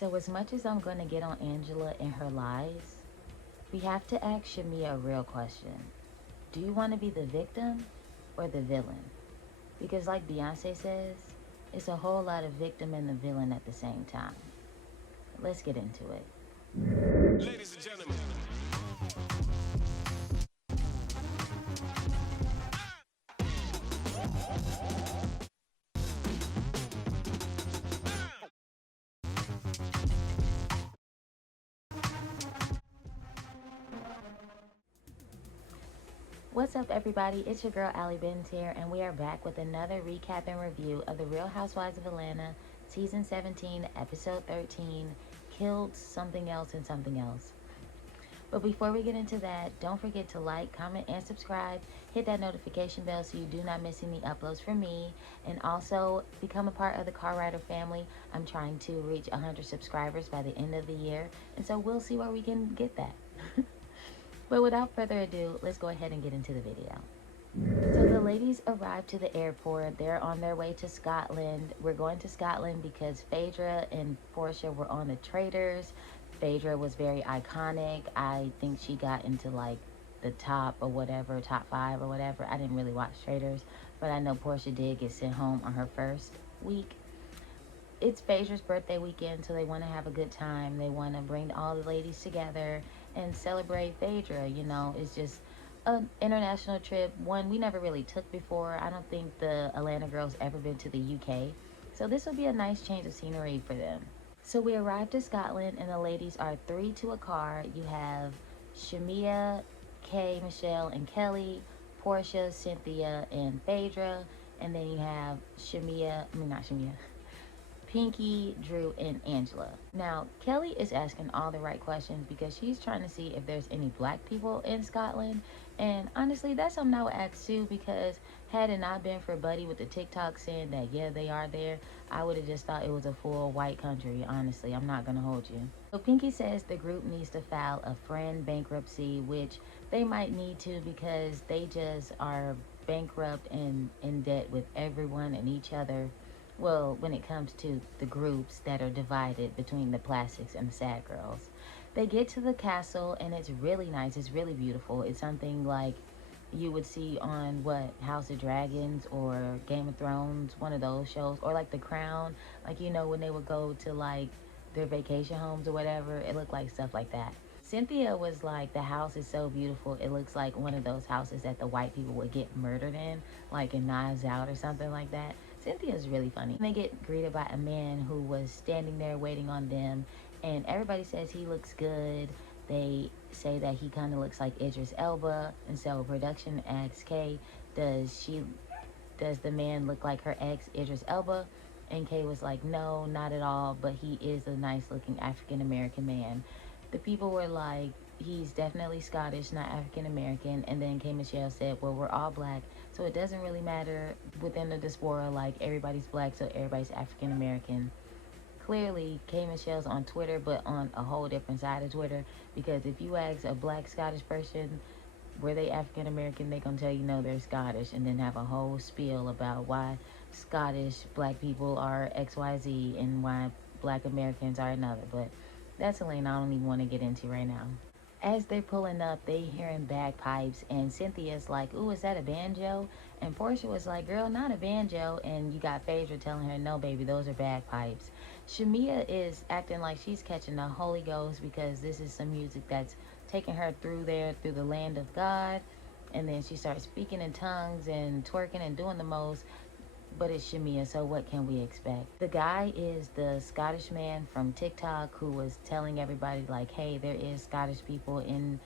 So as much as I'm going to get on Angela and her lies, we have to ask Shamea a real question. Do you want to be the victim or the villain? Because like Beyonce says, it's a whole lot of victim and the villain at the same time. Let's get into it. Ladies and gentlemen. What's up, everybody? It's your girl AlleyBenz here, and we are back with another recap and review of the Real Housewives of Atlanta, Season 17, Episode 13, Killed Something Else and Something Else. But before we get into that, don't forget to like, comment, and subscribe. Hit that notification bell so you do not miss any uploads from me. And also, become a part of the Car Rider family. I'm trying to reach 100 subscribers by the end of the year, and so we'll see where we can get that. But without further ado, let's go ahead and get into the video. So the ladies arrived to the airport. They're on their way to Scotland. We're going to Scotland because Phaedra and Portia were on the Traitors. Phaedra was very iconic. I think she got into like the top or whatever, top 5 or whatever. I didn't really watch Traitors, but I know Portia did get sent home on her first week. It's Phaedra's birthday weekend, so they want to have a good time. They want to bring all the ladies together and celebrate Phaedra. You know, it's just an international trip, one we never really took before. I don't think the Atlanta girls ever been to the UK, so this will be a nice change of scenery for them. So we arrived to Scotland, and the ladies are 3 to a car. You have Shamea, Kay, Michelle, and Kelly, Portia, Cynthia, and Phaedra, and then you have Pinky, Drew, and Angela. Now, Kelly is asking all the right questions because she's trying to see if there's any black people in Scotland. And honestly, that's something I would ask too, because had it not been for Buddy with the TikTok saying that, yeah, they are there, I would have just thought it was a full white country. Honestly, I'm not going to hold you. So Pinky says the group needs to file a friend bankruptcy, which they might need to because they just are bankrupt and in debt with everyone and each other. Well, when it comes to the groups that are divided between the plastics and the sad girls. They get to the castle and it's really nice. It's really beautiful. It's something like you would see on House of Dragons or Game of Thrones, one of those shows, or like The Crown. Like, you know, when they would go to like their vacation homes or whatever, it looked like stuff like that. Cynthia was like, the house is so beautiful. It looks like one of those houses that the white people would get murdered in, like in Knives Out or something like that. Cynthia's really funny. They get greeted by a man who was standing there waiting on them, and everybody says he looks good. They say that he kind of looks like Idris Elba, and so production asks Kay, does the man look like her ex, Idris Elba? And Kay was like, no, not at all, but he is a nice looking African American man. The people were like, he's definitely Scottish, not African American. And then Kay Michelle said, well, we're all black, so it doesn't really matter within the diaspora, like everybody's black, so everybody's African American. Clearly, Kay Michelle's on Twitter, but on a whole different side of Twitter, because if you ask a black Scottish person, were they African American, they're gonna tell you no, they're Scottish, and then have a whole spiel about why Scottish black people are XYZ and why black Americans are another. But that's a lane I don't even want to get into right now. As they're pulling up, they hearing bagpipes, and Cynthia's like, ooh, is that a banjo? And Portia was like, girl, not a banjo. And you got Phaedra telling her, no, baby, those are bagpipes. Shamea is acting like she's catching the Holy Ghost because this is some music that's taking her through the land of God. And then she starts speaking in tongues and twerking and doing the most. But it's Shamea, so what can we expect? The guy is the Scottish man from TikTok who was telling everybody like, hey, there is Scottish people in,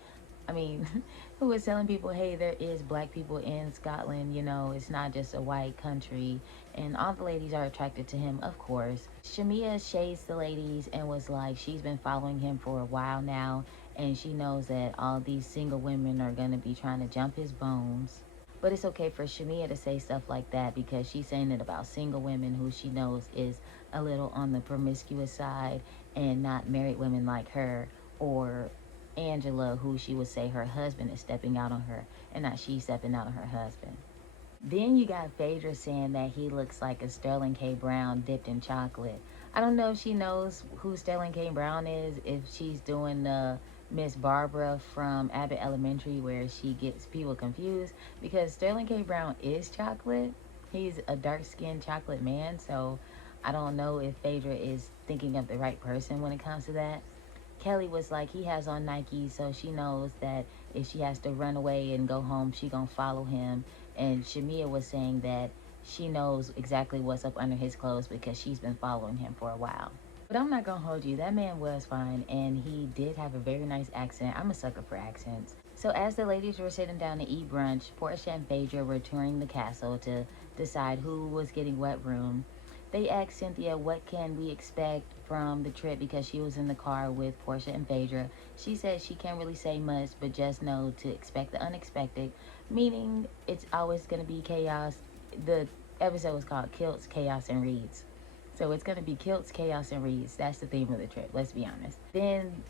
who was telling people, hey, there is black people in Scotland, you know, it's not just a white country. And all the ladies are attracted to him, of course. Shamea shades the ladies and was like, she's been following him for a while now, and she knows that all these single women are gonna be trying to jump his bones. But it's okay for Shamea to say stuff like that because she's saying it about single women who she knows is a little on the promiscuous side and not married women like her, or Angela, who she would say her husband is stepping out on her and not she stepping out on her husband. Then you got Phaedra saying that he looks like a Sterling K. Brown dipped in chocolate. I don't know if she knows who Sterling K. Brown is, if she's doing the Miss Barbara from Abbott Elementary where she gets people confused, because Sterling K. Brown is chocolate. He's a dark skinned chocolate man, so I don't know if Phaedra is thinking of the right person when it comes to that. Kelly was like, he has on Nike, so she knows that if she has to run away and go home, she gonna follow him. And Shamea was saying that she knows exactly what's up under his clothes because she's been following him for a while. But I'm not gonna hold you, that man was fine, and he did have a very nice accent. I'm a sucker for accents. So as the ladies were sitting down to eat brunch, Portia and Phaedra were touring the castle to decide who was getting what room. They asked Cynthia what can we expect from the trip because she was in the car with Portia and Phaedra. She said she can't really say much, but just know to expect the unexpected, meaning it's always going to be chaos. The episode was called Kilts, Chaos, and Reeds. So it's going to be Kilts, Chaos, and Reeds. That's the theme of the trip, let's be honest. Then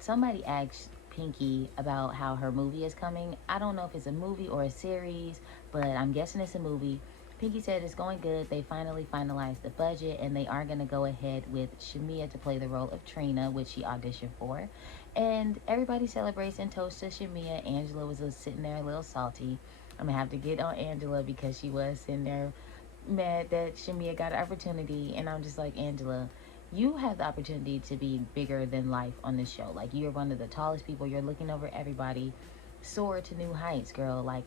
somebody asked Pinky about how her movie is coming. I don't know if it's a movie or a series, but I'm guessing it's a movie. Pinky said it's going good. They finally finalized the budget, and they are going to go ahead with Shamea to play the role of Trina, which she auditioned for. And everybody celebrates and toasts to Shamea. Angela was sitting there a little salty. I'm going to have to get on Angela because she was sitting there mad that Shamea got an opportunity. And I'm just like, Angela, you have the opportunity to be bigger than life on this show. Like, you're one of the tallest people. You're looking over everybody. Soar to new heights, girl. Like,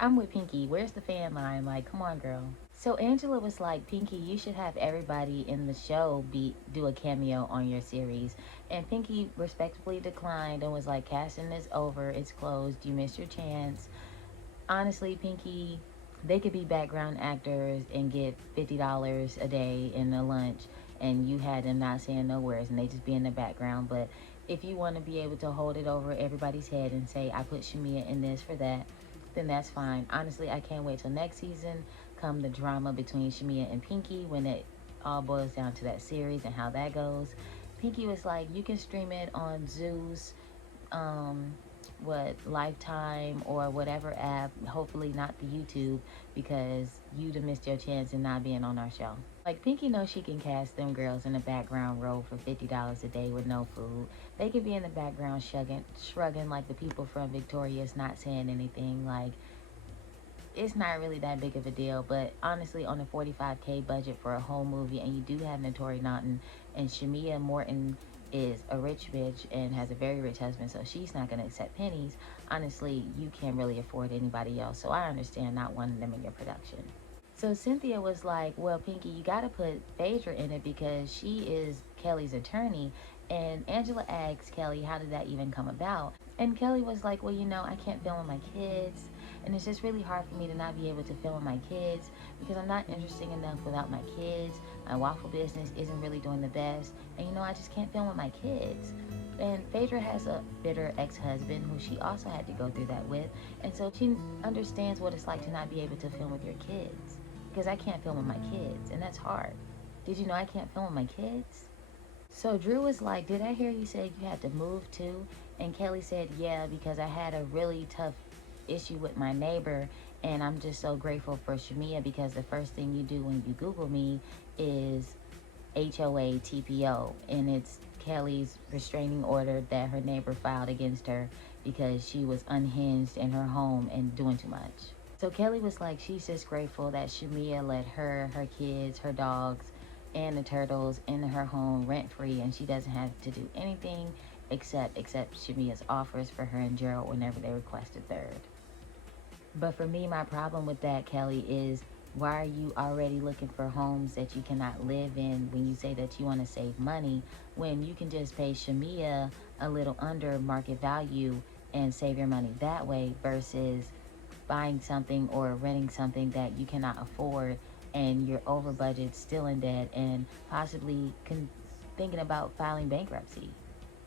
I'm with Pinky. Where's the fan line? Like, come on, girl. So Angela was like, Pinky, you should have everybody in the show do a cameo on your series. And Pinky respectfully declined and was like, casting is over. It's closed. You missed your chance. Honestly, Pinky, they could be background actors and get $50 a day in a lunch, and you had them not saying no words and they just be in the background. But if you want to be able to hold it over everybody's head and say, I put Shamea in this for that, then that's fine. Honestly, I can't wait till next season, come the drama between Shamea and Pinky, when it all boils down to that series and how that goes. Pinky was like, you can stream it on Zeus, Lifetime or whatever app, hopefully not the YouTube, because you'd have missed your chance in not being on our show. Like, Pinky knows she can cast them girls in a background role for $50 a day with no food. They could be in the background shrugging like the people from Victoria's, not saying anything. Like, it's not really that big of a deal. But honestly, on a $45K budget for a whole movie, and you do have Notori Naughton, and Shamea Morton is a rich bitch and has a very rich husband, so she's not going to accept pennies. Honestly, you can't really afford anybody else, so I understand not wanting them in your production. So Cynthia was like, well, Pinky, you got to put Phaedra in it because she is Kelly's attorney. And Angela asked Kelly, how did that even come about? And Kelly was like, well, I can't film with my kids. And it's just really hard for me to not be able to film with my kids because I'm not interesting enough without my kids. My waffle business isn't really doing the best. And, I just can't film with my kids. And Phaedra has a bitter ex-husband who she also had to go through that with. And so she understands what it's like to not be able to film with your kids. Because I can't film with my kids, and that's hard. Did you know I can't film with my kids? So Drew was like, did I hear you say you had to move too? And Kelly said, yeah, because I had a really tough issue with my neighbor, and I'm just so grateful for Shamea because the first thing you do when you Google me is HOA TPO, and it's Kelly's restraining order that her neighbor filed against her because she was unhinged in her home and doing too much. So Kelly was like, she's just grateful that Shamea let her kids, her dogs, and the turtles in her home rent-free, and she doesn't have to do anything except Shamea's offers for her and Gerald whenever they request a third. But for me, my problem with that, Kelly, is why are you already looking for homes that you cannot live in when you say that you want to save money, when you can just pay Shamea a little under market value and save your money that way versus buying something or renting something that you cannot afford and you're over budget, still in debt, and possibly thinking about filing bankruptcy.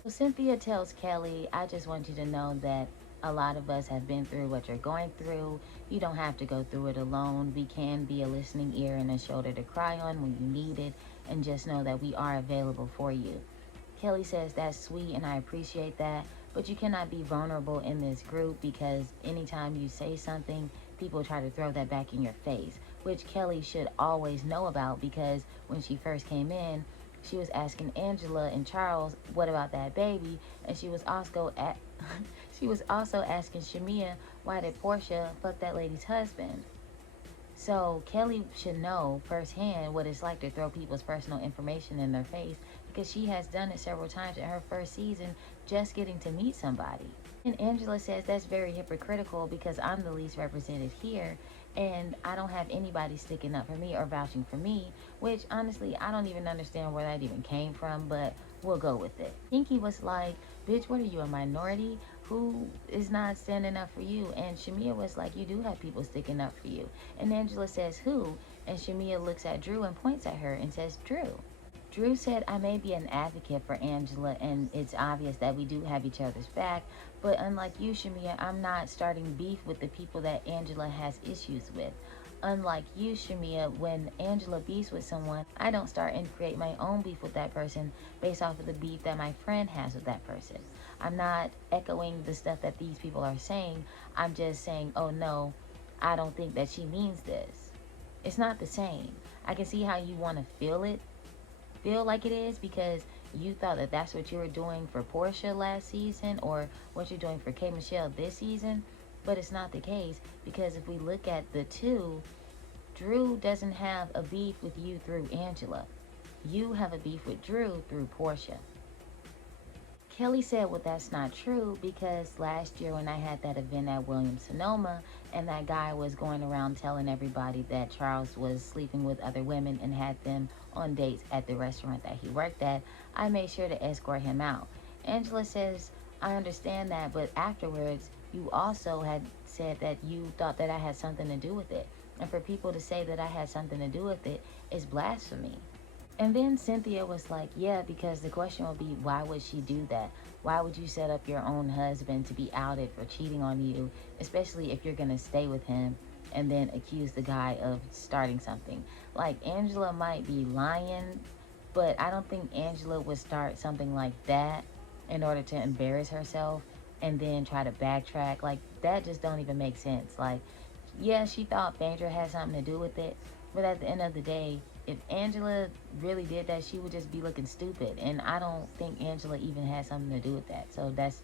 So Cynthia tells Kelly, I just want you to know that a lot of us have been through what you're going through. You don't have to go through it alone. We can be a listening ear and a shoulder to cry on when you need it, and just know that we are available for you. Kelly says that's sweet and I appreciate that, but you cannot be vulnerable in this group because anytime you say something, people try to throw that back in your face. which Kelly should always know about because when she first came in, she was asking Angela and Charles, "What about that baby?" And she was also at she was also asking Shamea, "Why did Portia fuck that lady's husband?" So Kelly should know firsthand what it's like to throw people's personal information in their face because she has done it several times in her first season just getting to meet somebody. And Angela says that's very hypocritical because I'm the least represented here and I don't have anybody sticking up for me or vouching for me, which honestly I don't even understand where that even came from, but we'll go with it. Pinky was like, "Bitch, what are you, a minority? Who is not standing up for you?" And Shamea was like, "You do have people sticking up for you." And Angela says, "Who?" And Shamea looks at Drew and points at her and says, "Drew." Drew said, "I may be an advocate for Angela, and it's obvious that we do have each other's back, but unlike you, Shamea, I'm not starting beef with the people that Angela has issues with. Unlike you, Shamea, when Angela beefs with someone, I don't start and create my own beef with that person based off of the beef that my friend has with that person. I'm not echoing the stuff that these people are saying. I'm just saying, oh no, I don't think that she means this." It's not the same. I can see how you want to feel like it is because you thought that that's what you were doing for Portia last season or what you're doing for K. Michelle this season, but it's not the case because if we look at the two, Drew doesn't have a beef with you through Angela. You have a beef with Drew through Portia. Kelly said, "Well, that's not true because last year when I had that event at Williams-Sonoma and that guy was going around telling everybody that Charles was sleeping with other women and had them on dates at the restaurant that he worked at, I made sure to escort him out." Angela says, "I understand that, but afterwards you also had said that you thought that I had something to do with it. And for people to say that I had something to do with it is blasphemy." And then Cynthia was like, "Yeah, because the question will be, why would she do that? Why would you set up your own husband to be outed for cheating on you, especially if you're going to stay with him and then accuse the guy of starting something?" Like, Angela might be lying, but I don't think Angela would start something like that in order to embarrass herself and then try to backtrack. Like, that just don't even make sense. Like, yeah, she thought Phaedra had something to do with it, but at the end of the day, if Angela really did that, she would just be looking stupid. And I don't think Angela even had something to do with that. So that's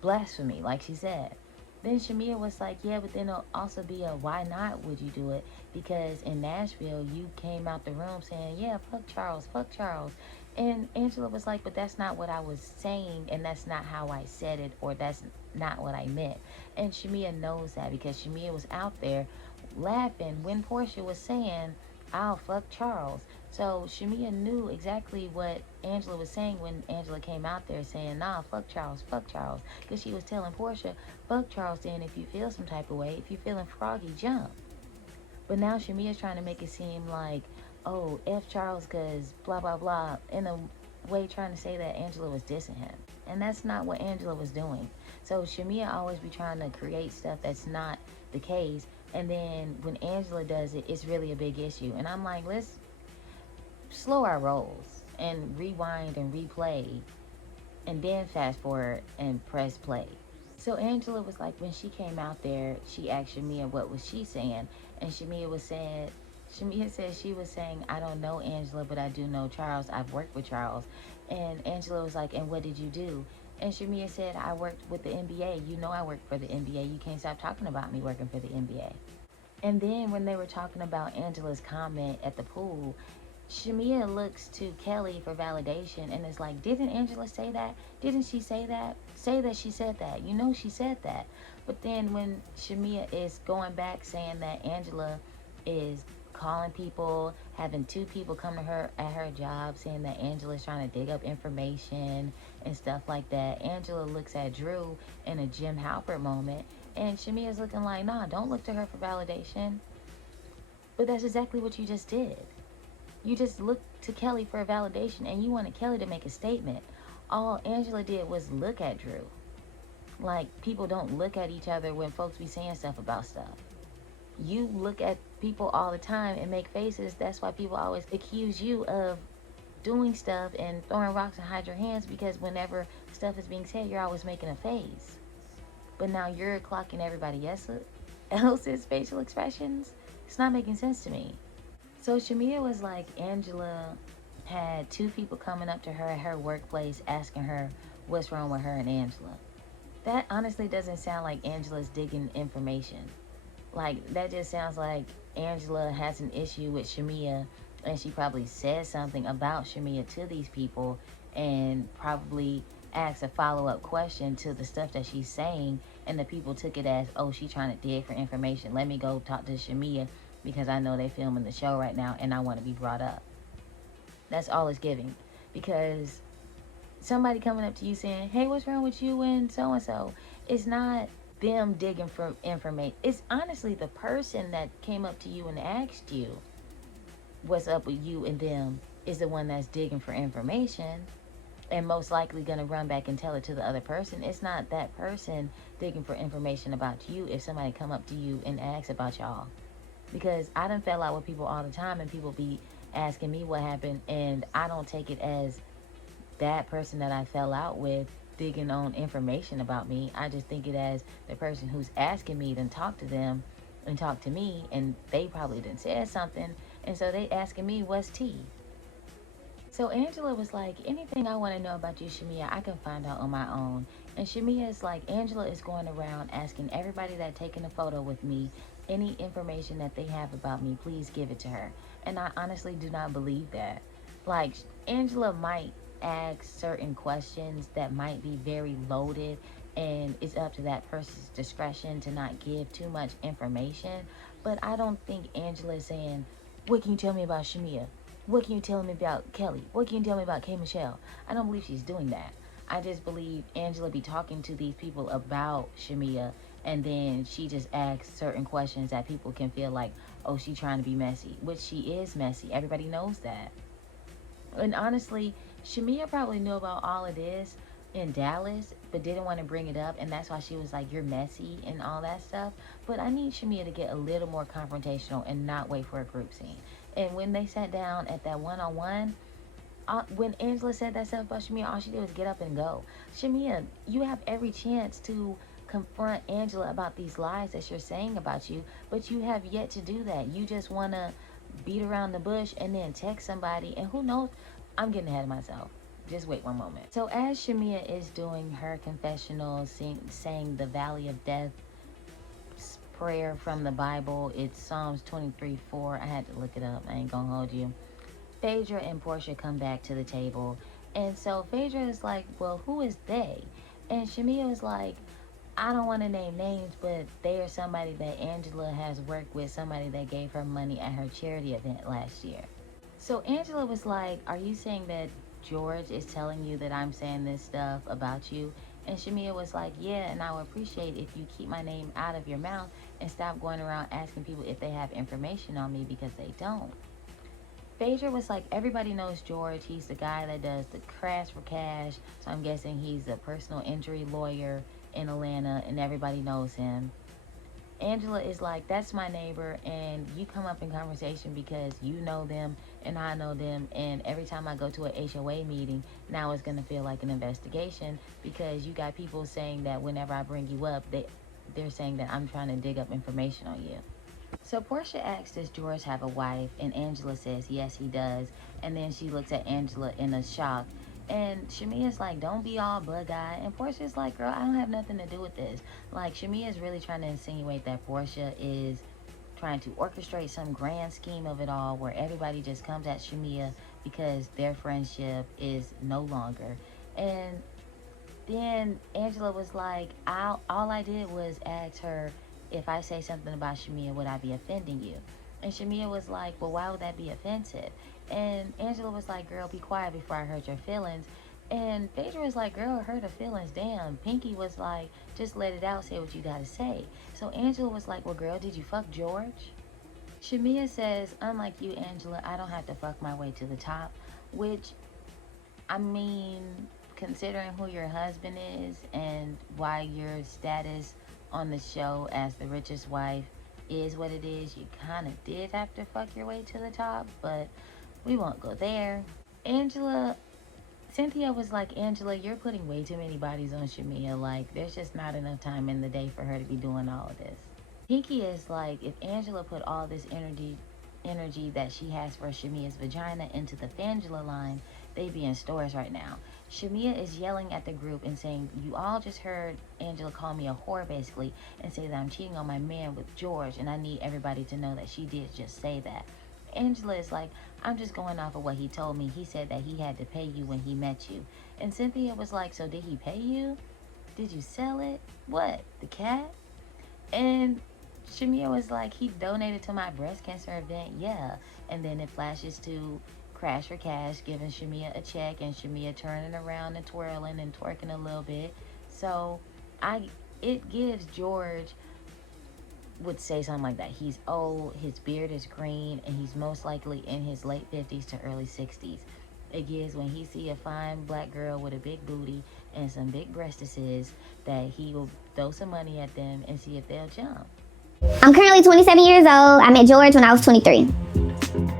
blasphemy, like she said. Then Shamea was like, "Yeah, but then it'll also be a why not would you do it? Because in Nashville, you came out the room saying, yeah, fuck Charles, fuck Charles." And Angela was like, "But that's not what I was saying, and that's not how I said it, or that's not what I meant." And Shamea knows that because Shamea was out there laughing when Portia was saying, "I'll fuck Charles." So Shamea knew exactly what Angela was saying when Angela came out there saying, "Nah, fuck Charles, fuck Charles." Because she was telling Portia, "Fuck Charles then if you feel some type of way. If you're feeling froggy, jump." But now Shamea's trying to make it seem like, oh, F Charles because blah, blah, blah, in a way trying to say that Angela was dissing him. And that's not what Angela was doing. So Shamea always be trying to create stuff that's not the case. And then when Angela does it, it's really a big issue. And I'm like, let's slow our rolls and rewind and replay and then fast forward and press play. So Angela was like, when she came out there, she asked Shamea what was she saying. And Shamea said she was saying, "I don't know Angela, but I do know Charles. I've worked with Charles." And Angela was like, "And what did you do?" And Shamea said, "I worked with the NBA. You know I worked for the NBA. You can't stop talking about me working for the NBA." And then when they were talking about Angela's comment at the pool, Shamea looks to Kelly for validation and is like, "Didn't Angela say that? Didn't she say that? Say that she said that. You know she said that." But then when Shamea is going back saying that Angela is calling people, having two people come to her at her job saying that Angela's trying to dig up information and stuff like that, Angela looks at Drew in a Jim Halpert moment, and Shamea's looking like, "Nah, don't look to her for validation." But that's exactly what you just did. You just looked to Kelly for a validation and you wanted Kelly to make a statement. All Angela did was look at Drew. Like, people don't look at each other when folks be saying stuff about stuff. You look at people all the time and make faces. That's why people always accuse you of doing stuff and throwing rocks and hide your hands, because whenever stuff is being said, you're always making a face. But now you're clocking everybody else's facial expressions. It's not making sense to me. So Shamea was like, Angela had two people coming up to her at her workplace asking her what's wrong with her and Angela. That honestly doesn't sound like Angela's digging information. Like, that just sounds like Angela has an issue with Shamea, and she probably said something about Shamea to these people, and probably asked a follow-up question to the stuff that she's saying, and the people took it as, oh, she's trying to dig for information. Let me go talk to Shamea because I know they're filming the show right now and I want to be brought up. That's all it's giving. Because somebody coming up to you saying, hey, what's wrong with you and so, it's not them digging for information. It's honestly the person that came up to you and asked you what's up with you and them is the one that's digging for information, and most likely going to run back and tell it to the other person. It's not that person digging for information about you if somebody come up to you and asks about y'all. Because I done fell out with people all the time, and people be asking me what happened, and I don't take it as that person that I fell out with digging on information about me. I just think it as the person who's asking me to talk to them and talk to me, and they probably done said something, and so they asking me what's tea. So Angela was like, anything I want to know about you, Shamea, I can find out on my own. And Shamea is like, Angela is going around asking everybody that taken a photo with me, any information that they have about me, please give it to her. And I honestly do not believe that. Like, Angela might ask certain questions that might be very loaded, and it's up to that person's discretion to not give too much information. But I don't think Angela is saying, what can you tell me about Shamea? What can you tell me about Kelly? What can you tell me about K. Michelle? I don't believe she's doing that. I just believe Angela be talking to these people about Shamea, and then she just asks certain questions that people can feel like, oh, she trying to be messy, which she is messy. Everybody knows that. And honestly, Shamea probably knew about all of this in Dallas, but didn't want to bring it up, and that's why she was like, you're messy and all that stuff. But I need Shamea to get a little more confrontational and not wait for a group scene. And when they sat down at that one-on-one, when Angela said that stuff about Shamea, all she did was get up and go. Shamea, you have every chance to confront Angela about these lies that you're saying about you, but you have yet to do that. You just want to beat around the bush and then text somebody, and who knows, I'm getting ahead of myself. Just wait one moment. So as Shamea is doing her confessional, saying the Valley of Death prayer from the Bible, it's Psalms 23:4. I had to look it up. I ain't gonna hold you. Phaedra and Portia come back to the table, and so Phaedra is like, well, who is they? And Shamea is like, I don't want to name names, but they are somebody that Angela has worked with, somebody that gave her money at her charity event last year. So Angela was like, are you saying that George is telling you that I'm saying this stuff about you? And Shamea was like, yeah, and I would appreciate if you keep my name out of your mouth and stop going around asking people if they have information on me, because they don't. Phaedra was like, everybody knows George. He's the guy that does the crash for cash. So I'm guessing he's a personal injury lawyer in Atlanta, and everybody knows him. Angela is like, that's my neighbor, and you come up in conversation because you know them and I know them, and every time I go to a HOA meeting, now it's going to feel like an investigation because you got people saying that whenever I bring you up, they're saying that I'm trying to dig up information on you. So Portia asks, does George have a wife? And Angela says, yes, he does. And then she looks at Angela in a shock. And Shamea's like, don't be all bug-eyed. And Portia's like, girl, I don't have nothing to do with this. Like, Shamea's really trying to insinuate that Portia is trying to orchestrate some grand scheme of it all where everybody just comes at Shamea because their friendship is no longer. And then Angela was like, all I did was ask her, if I say something about Shamea, would I be offending you? And Shamea was like, well, why would that be offensive? And Angela was like, girl, be quiet before I hurt your feelings. And Phaedra was like, girl, hurt her feelings, damn. Pinky was like, just let it out, say what you gotta say. So Angela was like, well, girl, did you fuck George? Shamea says, unlike you, Angela, I don't have to fuck my way to the top. Which, I mean, considering who your husband is and why your status on the show as the richest wife is what it is, you kind of did have to fuck your way to the top, but we won't go there. Cynthia was like, Angela, you're putting way too many bodies on Shamea. Like, there's just not enough time in the day for her to be doing all of this. Pinky is like, if Angela put all this energy that she has for Shamea's vagina into the Fangela line, they'd be in stores right now. Shamea is yelling at the group and saying, "You all just heard Angela call me a whore, basically, and say that I'm cheating on my man with George, and I need everybody to know that she did just say that." Angela is like, "I'm just going off of what he told me. He said that he had to pay you when he met you." And Cynthia was like, "So did he pay you? Did you sell it? What? The cat?" And Shamea was like, "He donated to my breast cancer event, yeah." And then it flashes to Crash for Cash giving Shamea a check, and Shamea turning around and twirling and twerking a little bit. So I it gives George would say something like that. He's old, his beard is green, and he's most likely in his late 50s to early 60s. It gives when he see a fine black girl with a big booty and some big breastises that he will throw some money at them and see if they'll jump. I'm currently 27 years old. I met George when I was 23.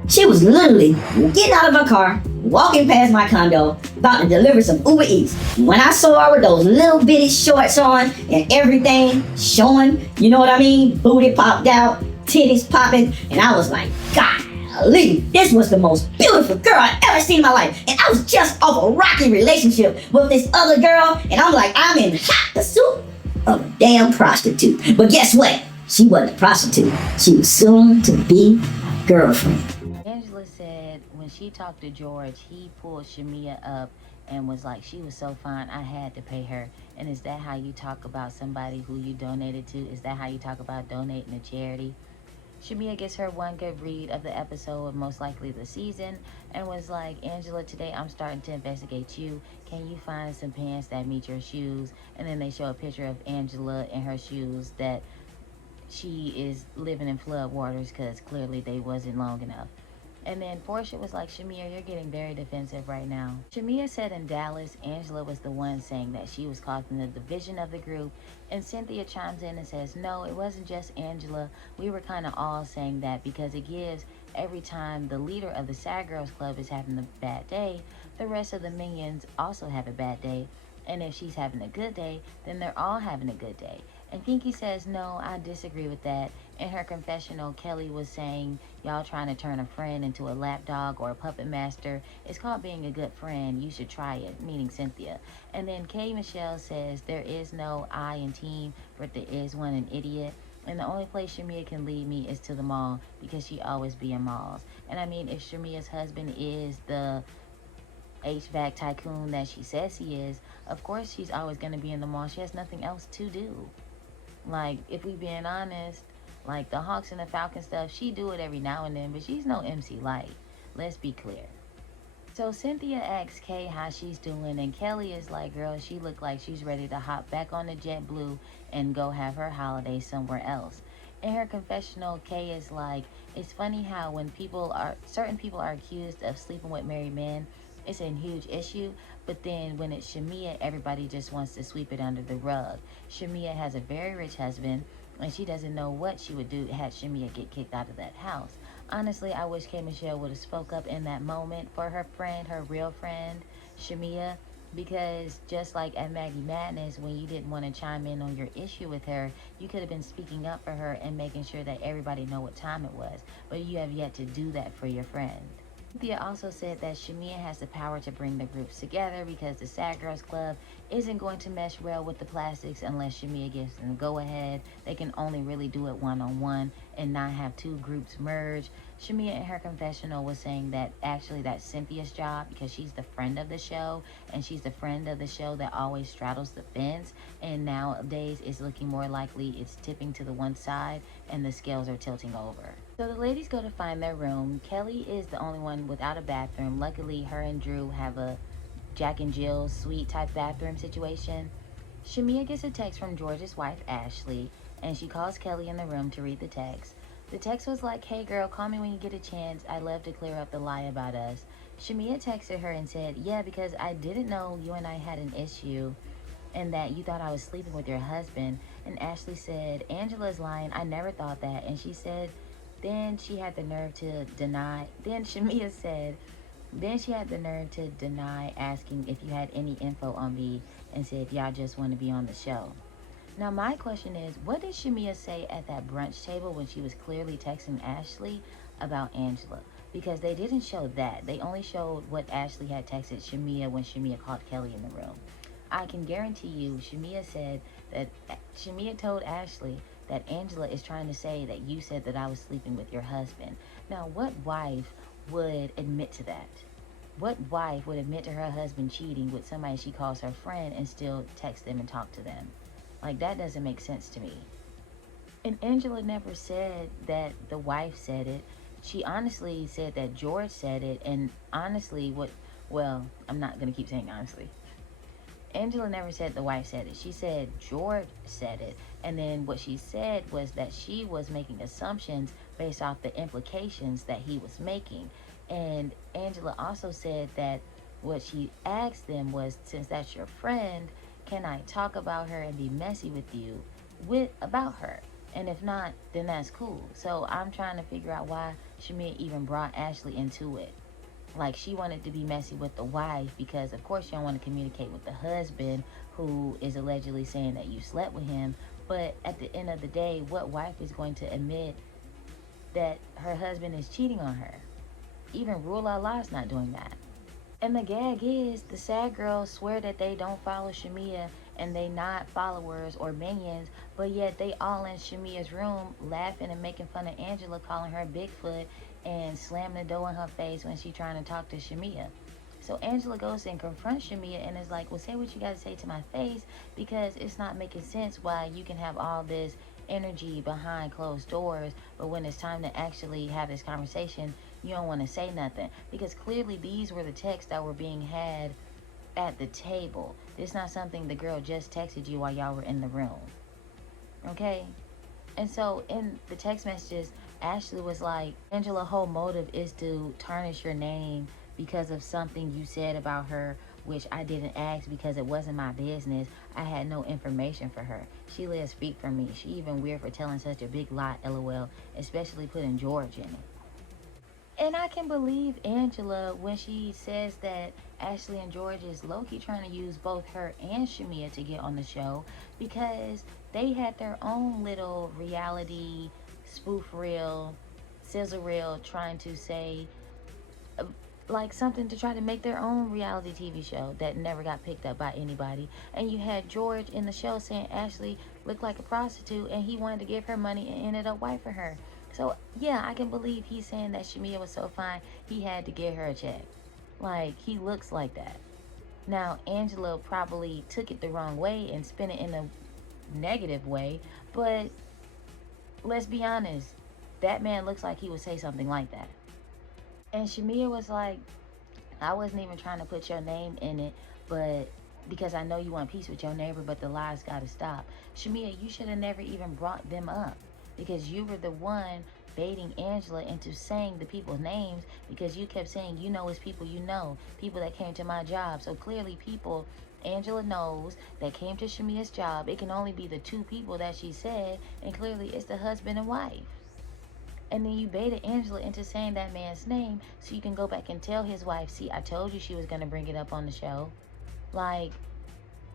She was literally getting out of her car, walking past my condo, about to deliver some Uber Eats. When I saw her with those little bitty shorts on and everything showing, you know what I mean? Booty popped out, titties popping, and I was like, golly, this was the most beautiful girl I ever seen in my life. And I was just off a rocky relationship with this other girl, and I'm like, I'm in hot pursuit of a damn prostitute. But guess what? She wasn't a prostitute. She was soon to be my girlfriend. Angela said when she talked to George, he pulled Shamea up and was like, "She was so fine, I had to pay her." And is that how you talk about somebody who you donated to? Is that how you talk about donating to charity? Shamea gets her one good read of the episode, most likely the season, and was like, "Angela, today I'm starting to investigate you. Can you find some pants that meet your shoes?" And then they show a picture of Angela in her shoes that she is living in flood waters because clearly they wasn't long enough. And then Portia was like, "Shamea, you're getting very defensive right now." Shamea said in Dallas, Angela was the one saying that she was causing the division of the group. And Cynthia chimes in and says, "No, it wasn't just Angela. We were kind of all saying that because it gives every time the leader of the Sad Girls Club is having a bad day, the rest of the minions also have a bad day. And if she's having a good day, then they're all having a good day." And Pinky says, "No, I disagree with that." In her confessional, Kelly was saying, "Y'all trying to turn a friend into a lapdog or a puppet master. It's called being a good friend. You should try it," meaning Cynthia. And then Kay Michelle says, "There is no I in team, but there is one in idiot. And the only place Shamea can lead me is to the mall because she always be in malls." And I mean, if Shamea's husband is the HVAC tycoon that she says he is, of course she's always going to be in the mall. She has nothing else to do. Like, if we being honest, like the Hawks and the Falcon stuff, she do it every now and then, but she's no MC Light. Let's be clear. So Cynthia asks Kay how she's doing, and Kelly is like, "Girl, she look like she's ready to hop back on the JetBlue and go have her holiday somewhere else." In her confessional, Kay is like, "It's funny how when certain people are accused of sleeping with married men, it's a huge issue, but then when it's Shamea, everybody just wants to sweep it under the rug." Shamea has a very rich husband, and she doesn't know what she would do had Shamea get kicked out of that house. Honestly, I wish K. Michelle would have spoke up in that moment for her friend, her real friend, Shamea, because just like at Maggie Madness, when you didn't want to chime in on your issue with her, you could have been speaking up for her and making sure that everybody know what time it was, but you have yet to do that for your friend. Cynthia also said that Shamea has the power to bring the groups together because the Sad Girls Club isn't going to mesh well with the Plastics unless Shamea gives them the go-ahead. They can only really do it one-on-one and not have two groups merge. Shamea in her confessional was saying that actually that's Cynthia's job because she's the friend of the show, and she's the friend of the show that always straddles the fence, and nowadays it's looking more likely it's tipping to the one side and the scales are tilting over. So the ladies go to find their room. Kelly is the only one without a bathroom. Luckily, her and Drew have a Jack and Jill suite type bathroom situation. Shamea gets a text from George's wife, Ashley, and she calls Kelly in the room to read the text. The text was like, "Hey girl, call me when you get a chance. I'd love to clear up the lie about us." Shamea texted her and said, "Yeah, because I didn't know you and I had an issue and that you thought I was sleeping with your husband." And Ashley said, "Angela's lying. I never thought that." And she said, then she had the nerve to deny. Then Shamea said, then she had the nerve to deny asking if you had any info on me and said, "Y'all just want to be on the show." Now, my question is, what did Shamea say at that brunch table when she was clearly texting Ashley about Angela? Because they didn't show that. They only showed what Ashley had texted Shamea when Shamea called Kelly in the room. I can guarantee you, Shamea told Ashley that Angela is trying to say that you said that I was sleeping with your husband. Now, what wife would admit to that? What wife would admit to her husband cheating with somebody she calls her friend and still text them and talk to them? Like, that doesn't make sense to me. And Angela never said that the wife said it. She honestly said that George said it. And honestly, I'm not going to keep saying honestly. Angela never said the wife said it. She said George said it. And then what she said was that she was making assumptions based off the implications that he was making. And Angela also said that what she asked them was, since that's your friend, can I talk about her and be messy with you about her? And if not, then that's cool. So I'm trying to figure out why Shamea even brought Ashley into it. Like, she wanted to be messy with the wife because, of course, you don't want to communicate with the husband who is allegedly saying that you slept with him. But at the end of the day, what wife is going to admit that her husband is cheating on her? Even Rule Allah's not doing that. And the gag is, the sad girls swear that they don't follow Shamea and they not followers or minions, but yet they all in Shamea's room laughing and making fun of Angela, calling her Bigfoot and slamming the door in her face when she trying to talk to Shamea. So Angela goes and confronts Shamea and is like, well, say what you got to say to my face, because it's not making sense why you can have all this energy behind closed doors, but when it's time to actually have this conversation, you don't want to say nothing. Because clearly these were the texts that were being had at the table. It's not something the girl just texted you while y'all were in the room. Okay? And so in the text messages, Ashley was like, Angela's whole motive is to tarnish your name because of something you said about her, which I didn't ask because it wasn't my business. I had no information for her. She let speak for me. She even weird for telling such a big lie, LOL, especially putting George in it. And I can believe Angela when she says that Ashley and George is low-key trying to use both her and Shamea to get on the show, because they had their own little reality spoof reel, sizzle reel, trying to say like something to try to make their own reality TV show that never got picked up by anybody. And you had George in the show saying Ashley looked like a prostitute and he wanted to give her money and ended up wifing her. So yeah, I can believe he's saying that Shamea was so fine he had to give her a check. Like, he looks like that. Now, Angela probably took it the wrong way and spin it in a negative way, but let's be honest, that man looks like he would say something like that. And Shamea was like, I wasn't even trying to put your name in it, but because I know you want peace with your neighbor, but the lies gotta stop. Shamea, you should have never even brought them up, because you were the one baiting Angela into saying the people's names, because you kept saying, you know, it's people you know, people that came to my job. So clearly people Angela knows that came to Shamea's job, it can only be the two people that she said, and clearly it's the husband and wife. And then you baited Angela into saying that man's name so you can go back and tell his wife, see, I told you she was going to bring it up on the show. Like,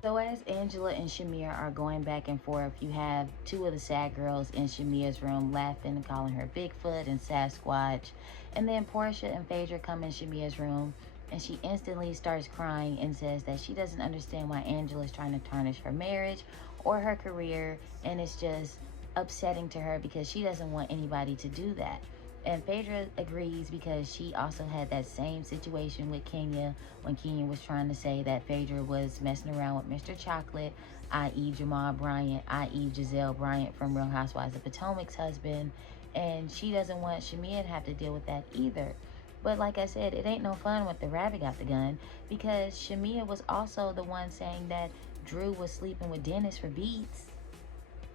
so as Angela and Shamea are going back and forth, you have two of the sad girls in Shamea's room laughing and calling her Bigfoot and Sasquatch. And then Portia and Phaedra come in Shamea's room, and she instantly starts crying and says that she doesn't understand why Angela is trying to tarnish her marriage or her career, and it's just upsetting to her because she doesn't want anybody to do that. And Phaedra agrees because she also had that same situation with Kenya when Kenya was trying to say that Phaedra was messing around with Mr. Chocolate, i.e. Jamal Bryant, i.e. Giselle Bryant from Real Housewives of Potomac's husband, and she doesn't want Shamea to have to deal with that either. But like I said, it ain't no fun with the rabbit got the gun, because Shamea was also the one saying that Drew was sleeping with Dennis for beats,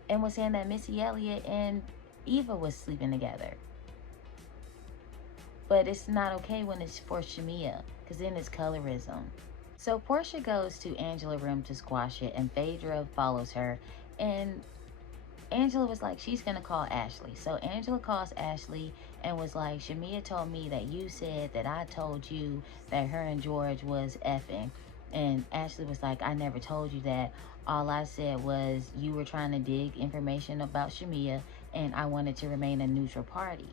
and was saying that Missy Elliott and Eva was sleeping together. But it's not okay when it's for Shamea, because then it's colorism. So Portia goes to Angela's room to squash it, and Phaedra follows her. And Angela was like, she's going to call Ashley. So Angela calls Ashley and was like, Shamea told me that you said that I told you that her and George was effing. And Ashley was like, I never told you that. All I said was you were trying to dig information about Shamea, and I wanted to remain a neutral party.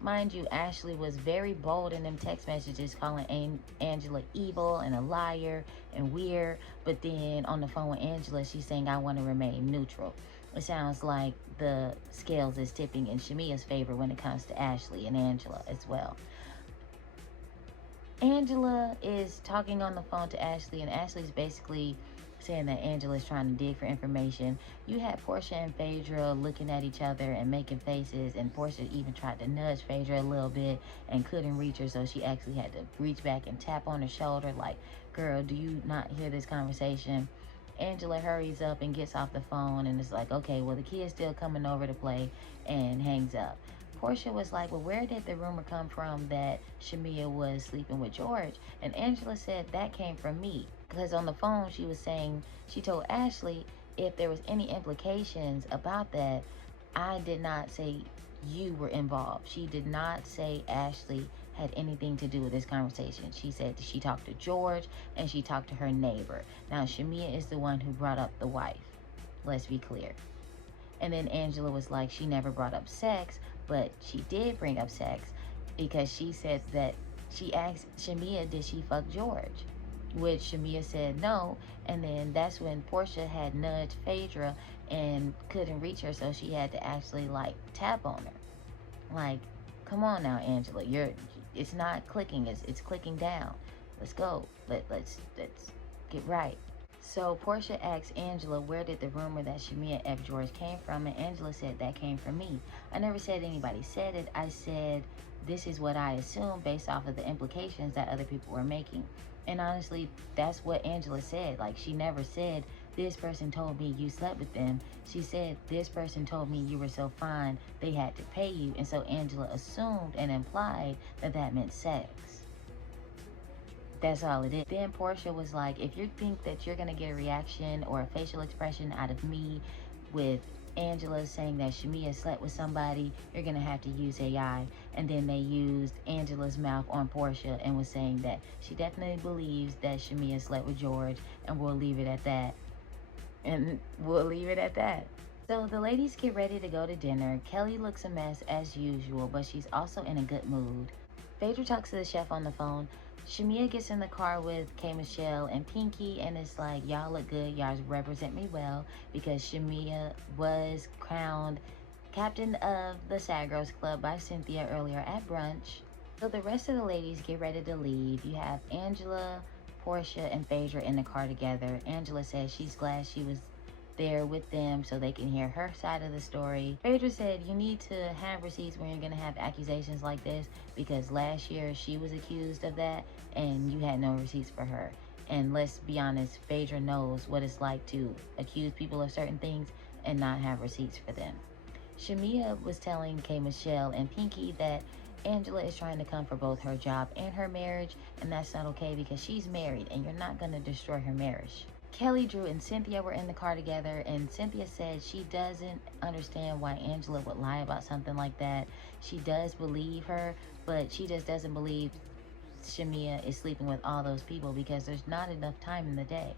Mind you, Ashley was very bold in them text messages, calling Angela evil and a liar and weird. But then on the phone with Angela, she's saying, I want to remain neutral. It sounds like the scales is tipping in Shamea's favor when it comes to Ashley and Angela as well. Angela is talking on the phone to Ashley, and Ashley's basically saying that Angela's trying to dig for information. You had Portia and Phaedra looking at each other and making faces, and Portia even tried to nudge Phaedra a little bit and couldn't reach her, so she actually had to reach back and tap on her shoulder like, girl, do you not hear this conversation? Angela hurries up and gets off the phone and is like, okay, well, the kid's still coming over to play, and hangs up. Portia was like, well, where did the rumor come from that Shamea was sleeping with George? And Angela said that came from me. Because on the phone, she was saying, she told Ashley if there was any implications about that, I did not say you were involved. She did not say Ashley had anything to do with this conversation. She said that she talked to George and she talked to her neighbor. Now, Shamea is the one who brought up the wife. Let's be clear. And then Angela was like, she never brought up sex, but she did bring up sex because she said that she asked Shamea, did she fuck George? Which Shamea said no. And then that's when Portia had nudged Phaedra and couldn't reach her, so she had to actually like tap on her. Like, come on now, Angela, it's not clicking, it's clicking down. Let's go. Let's get right. So Portia asked Angela, where did the rumor that Shamea F. George came from? And Angela said, that came from me. I never said anybody said it. I said, this is what I assumed based off of the implications that other people were making. And honestly, that's what Angela said. Like, she never said, this person told me you slept with them. She said, this person told me you were so fine, they had to pay you. And so Angela assumed and implied that that meant sex. That's all it is. Then Portia was like, if you think that you're gonna get a reaction or a facial expression out of me with Angela saying that Shamea slept with somebody, you're gonna have to use AI. And then they used Angela's mouth on Portia and was saying that she definitely believes that Shamea slept with George, and we'll leave it at that. And we'll leave it at that. So the ladies get ready to go to dinner. Kelly looks a mess as usual, but she's also in a good mood. Phaedra talks to the chef on the phone. Shamea gets in the car with K. Michelle and Pinky, and it's like, y'all look good, y'all represent me well, because Shamea was crowned captain of the Sad Girls Club by Cynthia earlier at brunch. So the rest of the ladies get ready to leave. You have Angela, Portia, and Phaedra in the car together. Angela says she's glad she was there with them so they can hear her side of the story. Phaedra said you need to have receipts when you're going to have accusations like this, because last year she was accused of that and you had no receipts for her. And let's be honest, Phaedra knows what it's like to accuse people of certain things and not have receipts for them. Shamea was telling K. Michelle and Pinky that Angela is trying to come for both her job and her marriage, and that's not okay because she's married and you're not going to destroy her marriage. Kelly, Drew, and Cynthia were in the car together, and Cynthia said she doesn't understand why Angela would lie about something like that. She does believe her, but she just doesn't believe Shamea is sleeping with all those people because there's not enough time in the day.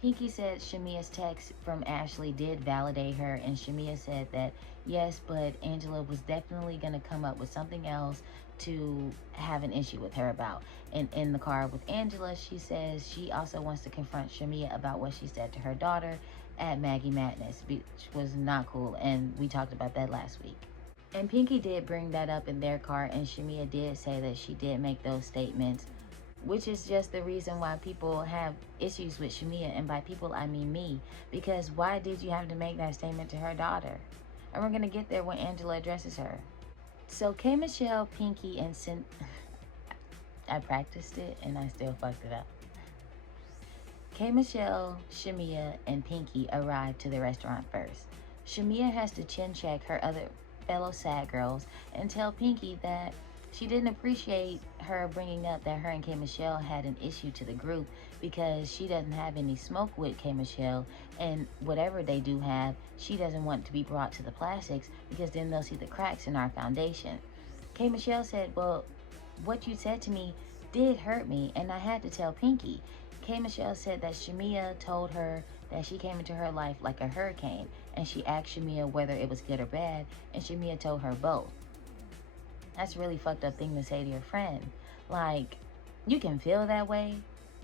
Pinky said Shamea's text from Ashley did validate her, and Shamea said that yes, but Angela was definitely going to come up with something else to have an issue with her about. And in the car with Angela, she says she also wants to confront Shamea about what she said to her daughter at Maggie Madness, which was not cool, and we talked about that last week. And Pinky did bring that up in their car, and Shamea did say that she did make those statements, which is just the reason why people have issues with Shamea, and by people I mean me, because why did you have to make that statement to her daughter? And we're gonna get there when Angela addresses her. So K. Michelle, Pinky, and I practiced it and I still fucked it up. K. Michelle, Shamea, and Pinky arrived to the restaurant first. Shamea has to chin check her other fellow sad girls and tell Pinky that she didn't appreciate her bringing up that her and K. Michelle had an issue to the group because she doesn't have any smoke with K. Michelle, and whatever they do have, she doesn't want to be brought to the plastics because then they'll see the cracks in our foundation. K. Michelle said, well, what you said to me did hurt me, and I had to tell Pinky. K. Michelle said that Shamea told her that she came into her life like a hurricane, and she asked Shamea whether it was good or bad, and Shamea told her both. That's a really fucked up thing to say to your friend. Like, you can feel that way,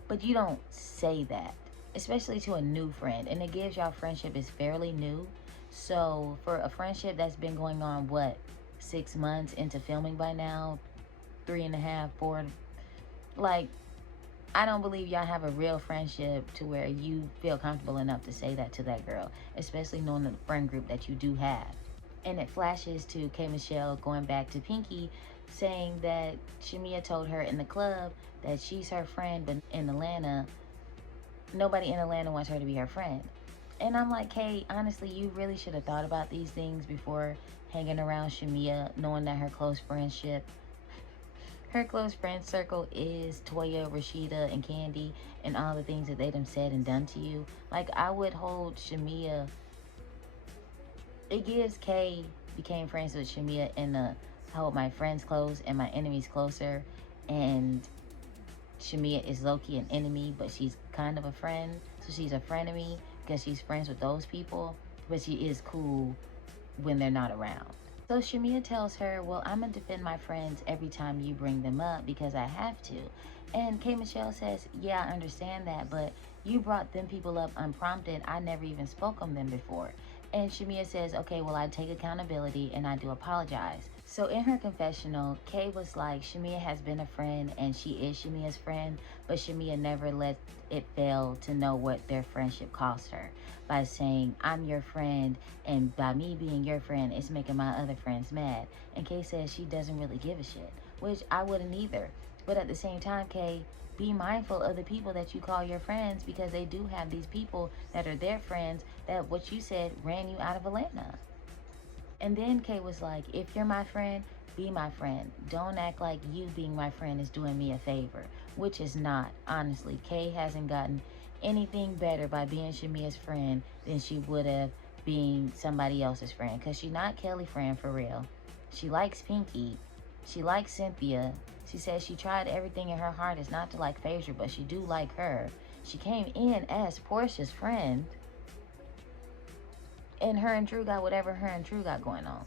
but you don't say that, especially to a new friend. And it gives y'all friendship is fairly new. So for a friendship that's been going on, what, 6 months into filming by now, 3.5, 4, like, I don't believe y'all have a real friendship to where you feel comfortable enough to say that to that girl, especially knowing the friend group that you do have. And it flashes to K. Michelle going back to Pinky, saying that Shamea told her in the club that she's her friend, but in Atlanta, nobody in Atlanta wants her to be her friend. And I'm like, Kay, honestly, you really should have thought about these things before hanging around Shamea, knowing that her close friend circle is Toya, Rashida, and Candy, and all the things that they done said and done to you. Like, I would hold Shamea. It gives Kay became friends with Shamea in the hold my friends close and my enemies closer, and Shamea is low-key an enemy, but she's kind of a friend. So she's a frenemy because she's friends with those people, but she is cool when they're not around. So Shamea tells her, well, I'm gonna defend my friends every time you bring them up because I have to. And K. Michelle says, yeah, I understand that, but you brought them people up unprompted. I never even spoke on them before. And Shamea says, okay, well, I take accountability and I do apologize. So in her confessional, Kay was like, Shamea has been a friend and she is Shamea's friend, but Shamea never let it fail to know what their friendship cost her by saying, I'm your friend, and by me being your friend, it's making my other friends mad. And Kay says she doesn't really give a shit, which I wouldn't either. But at the same time, Kay, be mindful of the people that you call your friends, because they do have these people that are their friends that, what you said, ran you out of Atlanta. And then Kay was like, if you're my friend, be my friend. Don't act like you being my friend is doing me a favor, which is not. Honestly, Kay hasn't gotten anything better by being Shamea's friend than she would have being somebody else's friend, because she's not Kelly's friend for real. She likes Pinky. She likes Cynthia. She says she tried everything in her heart is not to like Phaedra, but she do like her. She came in as Portia's friend, and her and Drew got whatever her and Drew got going on.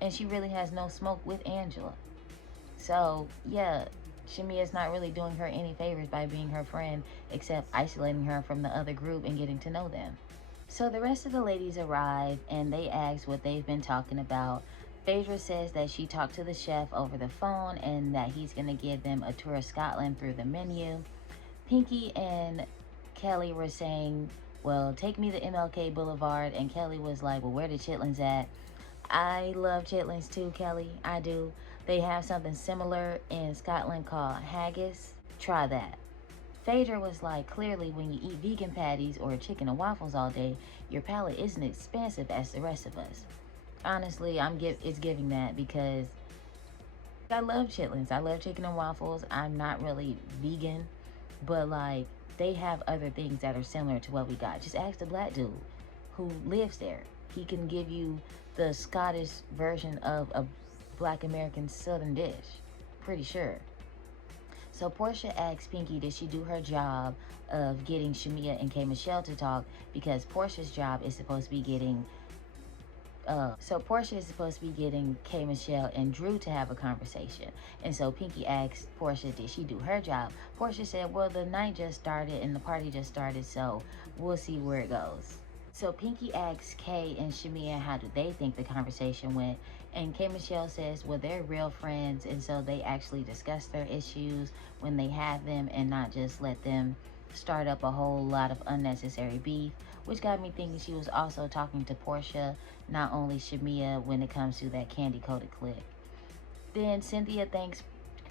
And she really has no smoke with Angela. So, yeah, Shamea's not really doing her any favors by being her friend, except isolating her from the other group and getting to know them. So the rest of the ladies arrive, and they ask what they've been talking about. Phaedra says that she talked to the chef over the phone and that he's going to give them a tour of Scotland through the menu. Pinky and Kelly were saying, well, take me to MLK Boulevard, and Kelly was like, well, where the chitlins at? I love chitlins too, Kelly. I do. They have something similar in Scotland called haggis. Try that. Phaedra was like, clearly when you eat vegan patties or chicken and waffles all day, your palate isn't expansive as the rest of us. Honestly, it's giving that, because I love chitlins. I love chicken and waffles. I'm not really vegan, but like, they have other things that are similar to what we got. Just ask the black dude who lives there. He can give you the Scottish version of a black American southern dish. Pretty sure. So Portia asks Pinky, did she do her job of getting Shamea and K. Michelle to talk? Because Portia's job is supposed to be getting Portia is supposed to be getting K. Michelle and Drew to have a conversation. And so Pinky asked Portia, did she do her job? Portia said, well, the night just started and the party just started, so we'll see where it goes. So Pinky asks Kay and Shamea how do they think the conversation went, and K. Michelle says, well, they're real friends, and so they actually discuss their issues when they have them and not just let them start up a whole lot of unnecessary beef, which got me thinking she was also talking to Portia, not only Shamea, when it comes to that candy-coated clip. Then Cynthia thanks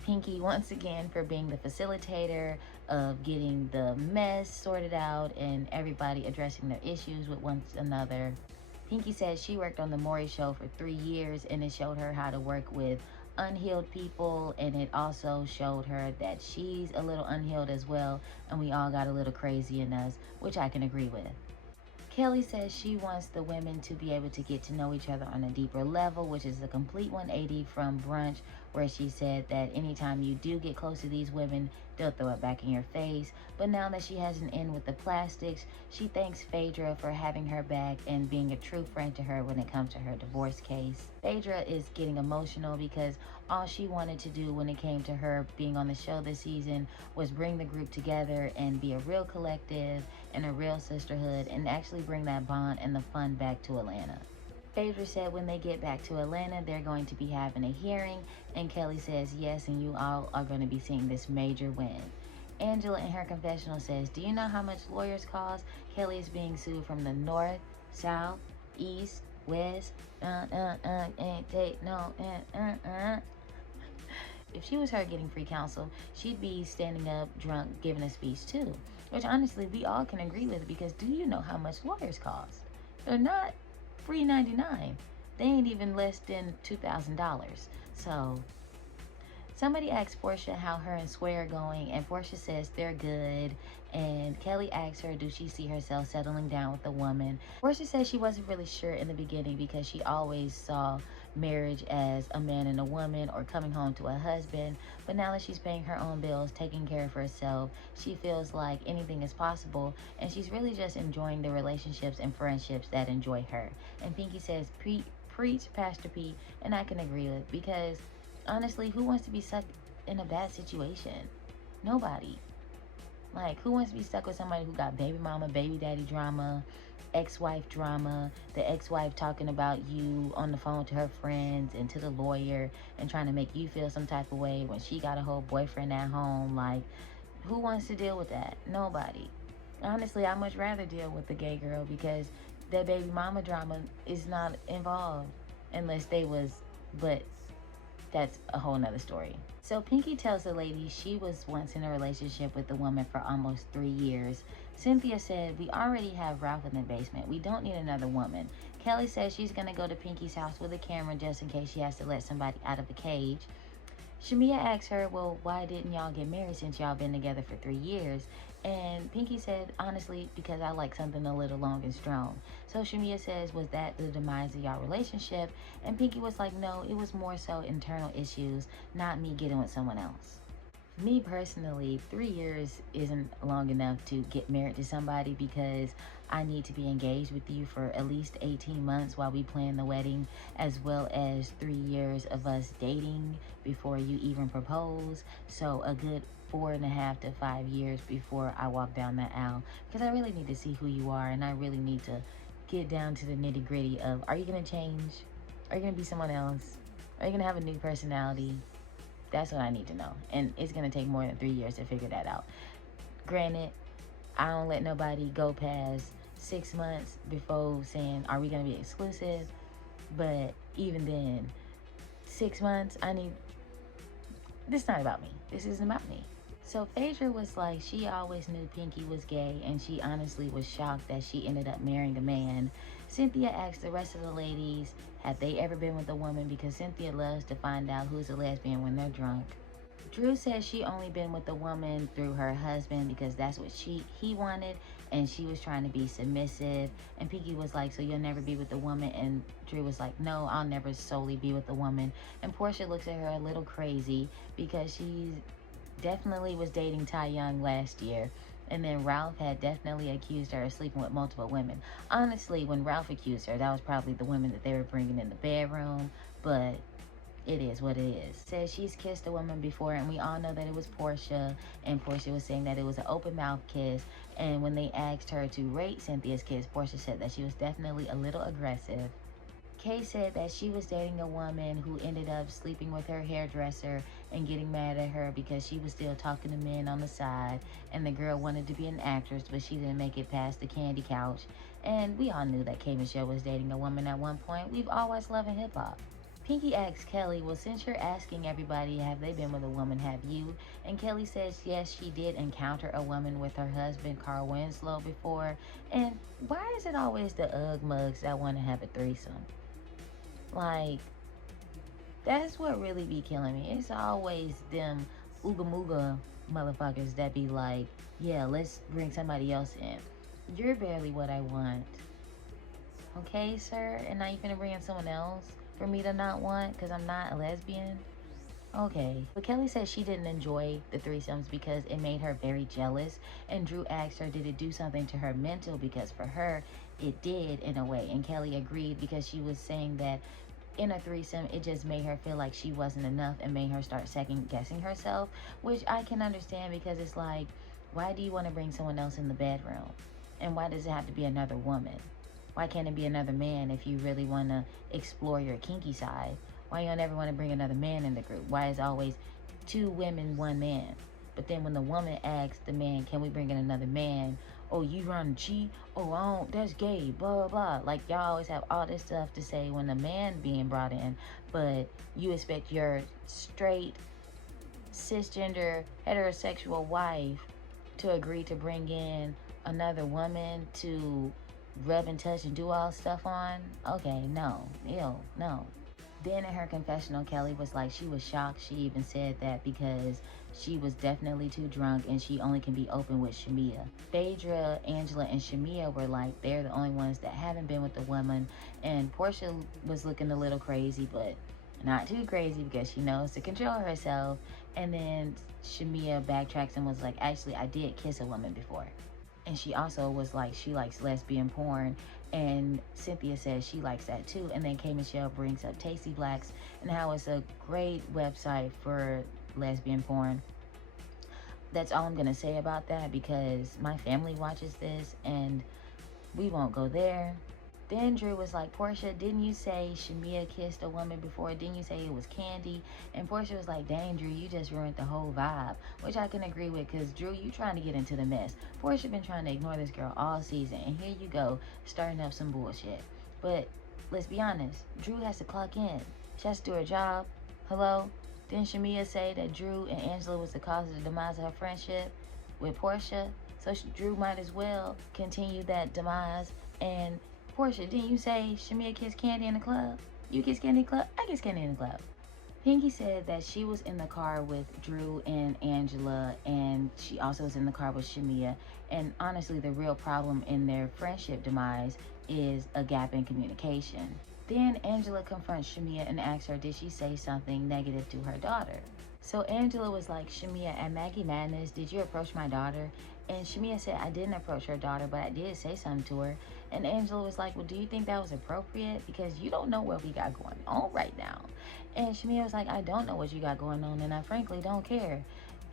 Pinky once again for being the facilitator of getting the mess sorted out and everybody addressing their issues with one another. Pinky says she worked on the Maury show for 3 years, and it showed her how to work with unhealed people, and it also showed her that she's a little unhealed as well, and we all got a little crazy in us, which I can agree with. Kelly says she wants the women to be able to get to know each other on a deeper level, which is a complete 180 from brunch where she said that anytime you do get close to these women, they'll throw it back in your face. But now that she has an end with the plastics, she thanks Phaedra for having her back and being a true friend to her when it comes to her divorce case. Phaedra is getting emotional because all she wanted to do when it came to her being on the show this season was bring the group together and be a real collective and a real sisterhood and actually bring that bond and the fun back to Atlanta. Phaedra said when they get back to Atlanta, they're going to be having a hearing, and Kelly says yes, and you all are going to be seeing this major win. Angela in her confessional says, do you know how much lawyers cost? Kelly is being sued from the north, south, east, west, If she was her getting free counsel, she'd be standing up drunk giving a speech too, which honestly we all can agree with, because do you know how much lawyers cost? They're not free 99. They ain't even less than $2,000. So somebody asked Portia how her and Sway are going, and Portia says they're good. And Kelly asks her, do she see herself settling down with a woman? Portia says she wasn't really sure in the beginning because she always saw marriage as a man and a woman or coming home to a husband. But now that she's paying her own bills, taking care of herself, she feels like anything is possible. And she's really just enjoying the relationships and friendships that enjoy her. And Pinky says, preach, Pastor P. And I can agree with, because honestly, who wants to be stuck in a bad situation? Nobody. Like, who wants to be stuck with somebody who got baby mama, baby daddy drama, ex-wife drama, the ex-wife talking about you on the phone to her friends and to the lawyer and trying to make you feel some type of way when she got a whole boyfriend at home? Like, who wants to deal with that? Nobody. Honestly, I'd much rather deal with the gay girl, because that baby mama drama is not involved unless they was, but that's a whole nother story. So Pinky tells the lady she was once in a relationship with the woman for almost 3 years. Cynthia said, we already have Ralph in the basement. We don't need another woman. Kelly says she's going to go to Pinky's house with a camera just in case she has to let somebody out of a cage. Shamea asks her, well, why didn't y'all get married since y'all been together for 3 years? And Pinky said, honestly, because I like something a little long and strong. So Shamea says, was that the demise of y'all relationship? And Pinky was like, no, it was more so internal issues, not me getting with someone else. Me personally, 3 years isn't long enough to get married to somebody, because I need to be engaged with you for at least 18 months while we plan the wedding, as well as 3 years of us dating before you even propose. So a good 4.5 to 5 years before I walk down that aisle, because I really need to see who you are, and I really need to get down to the nitty gritty of, are you going to change? Are you going to be someone else? Are you going to have a new personality? That's what I need to know. And it's going to take more than 3 years to figure that out. Granted, I don't let nobody go past 6 months before saying, are we going to be exclusive? But even then, 6 months, this is not about me. This isn't about me. So Phaedra was like, she always knew Pinky was gay, and she honestly was shocked that she ended up marrying a man. Cynthia asked the rest of the ladies, have they ever been with a woman, because Cynthia loves to find out who's a lesbian when they're drunk. Drew says she only been with a woman through her husband because that's what he wanted, and she was trying to be submissive. And Pinky was like, so you'll never be with a woman? And Drew was like, no, I'll never solely be with a woman. And Portia looks at her a little crazy because she definitely was dating Ty Young last year. And then Ralph had definitely accused her of sleeping with multiple women. Honestly, when Ralph accused her, that was probably the women that they were bringing in the bedroom. But it is what it is. Says she's kissed a woman before, and we all know that it was Portia. And Portia was saying that it was an open mouth kiss. And when they asked her to rate Cynthia's kiss, Portia said that she was definitely a little aggressive. Kay said that she was dating a woman who ended up sleeping with her hairdresser and getting mad at her because she was still talking to men on the side, and the girl wanted to be an actress, but she didn't make it past the candy couch. And we all knew that Kay Michelle was dating a woman at one point. We've always loved hip-hop. Pinky asks Kelly, well, since you're asking everybody, have they been with a woman, have you? And Kelly says, yes, she did encounter a woman with her husband, Carl Winslow, before. And why is it always the Ugg mugs that want to have a threesome? Like, that's what really be killing me. It's always them ooga mooga motherfuckers that be like, yeah, let's bring somebody else in. You're barely what I want. Okay, sir? And now you're gonna bring in someone else for me to not want because I'm not a lesbian? Okay, but Kelly said she didn't enjoy the threesomes because it made her very jealous. And Drew asked her, did it do something to her mental? Because for her, it did in a way. And Kelly agreed because she was saying that in a threesome, it just made her feel like she wasn't enough and made her start second guessing herself, which I can understand because it's like, why do you want to bring someone else in the bedroom? And why does it have to be another woman? Why can't it be another man if you really want to explore your kinky side? Why you don't ever want to bring another man in the group? Why is always 2 women, 1 man? But then when the woman asks the man, can we bring in another man? Oh, you run cheat? Oh, I don't, that's gay, blah, blah. Like, y'all always have all this stuff to say when a man being brought in, but you expect your straight, cisgender, heterosexual wife to agree to bring in another woman to rub and touch and do all stuff on? Okay, no, ew, no. Then in her confessional, Kelly was like, she was shocked. She even said that because she was definitely too drunk and she only can be open with Shamea. Phaedra, Angela, and Shamea were like, they're the only ones that haven't been with the woman. And Portia was looking a little crazy, but not too crazy because she knows to control herself. And then Shamea backtracks and was like, actually, I did kiss a woman before. And she also was like, she likes lesbian porn. And Cynthia says she likes that too. And then K. Michelle brings up Tasty Blacks and how it's a great website for lesbian porn. That's all I'm going to say about that because my family watches this and we won't go there. Then Drew was like, Portia, didn't you say Shamea kissed a woman before? Didn't you say it was Candy? And Portia was like, dang, Drew, you just ruined the whole vibe. Which I can agree with because, Drew, you trying to get into the mess. Portia been trying to ignore this girl all season. And here you go, starting up some bullshit. But let's be honest, Drew has to clock in. She has to do her job. Hello? Didn't Shamea say that Drew and Angela was the cause of the demise of her friendship with Portia? So Drew might as well continue that demise. And Portia, didn't you say Shamea kissed Candy in the club? You kissed Candy in the club? I kissed Candy in the club. Pinky said that she was in the car with Drew and Angela, and she also was in the car with Shamea. And honestly, the real problem in their friendship demise is a gap in communication. Then Angela confronts Shamea and asks her, did she say something negative to her daughter? So Angela was like, Shamea, at Maggie Madness, did you approach my daughter? And Shamea said, I didn't approach her daughter, but I did say something to her. And Angela was like, well, do you think that was appropriate? Because you don't know what we got going on right now. And Shamea was like, I don't know what you got going on, and I frankly don't care.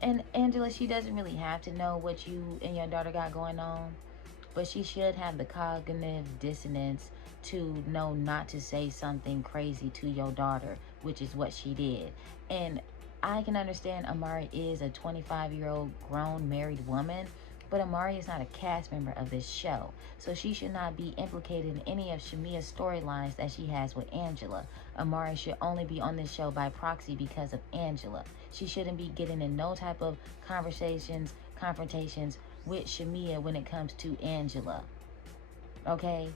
And Angela, she doesn't really have to know what you and your daughter got going on, but she should have the cognitive dissonance to know not to say something crazy to your daughter, which is what she did. And I can understand Amari is a 25-year-old grown married woman, but Amari is not a cast member of this show, so she should not be implicated in any of Shamea's storylines that she has with Angela. Amari should only be on this show by proxy because of Angela. She shouldn't be getting in no type of confrontations with Shamea when it comes to Angela. Okay?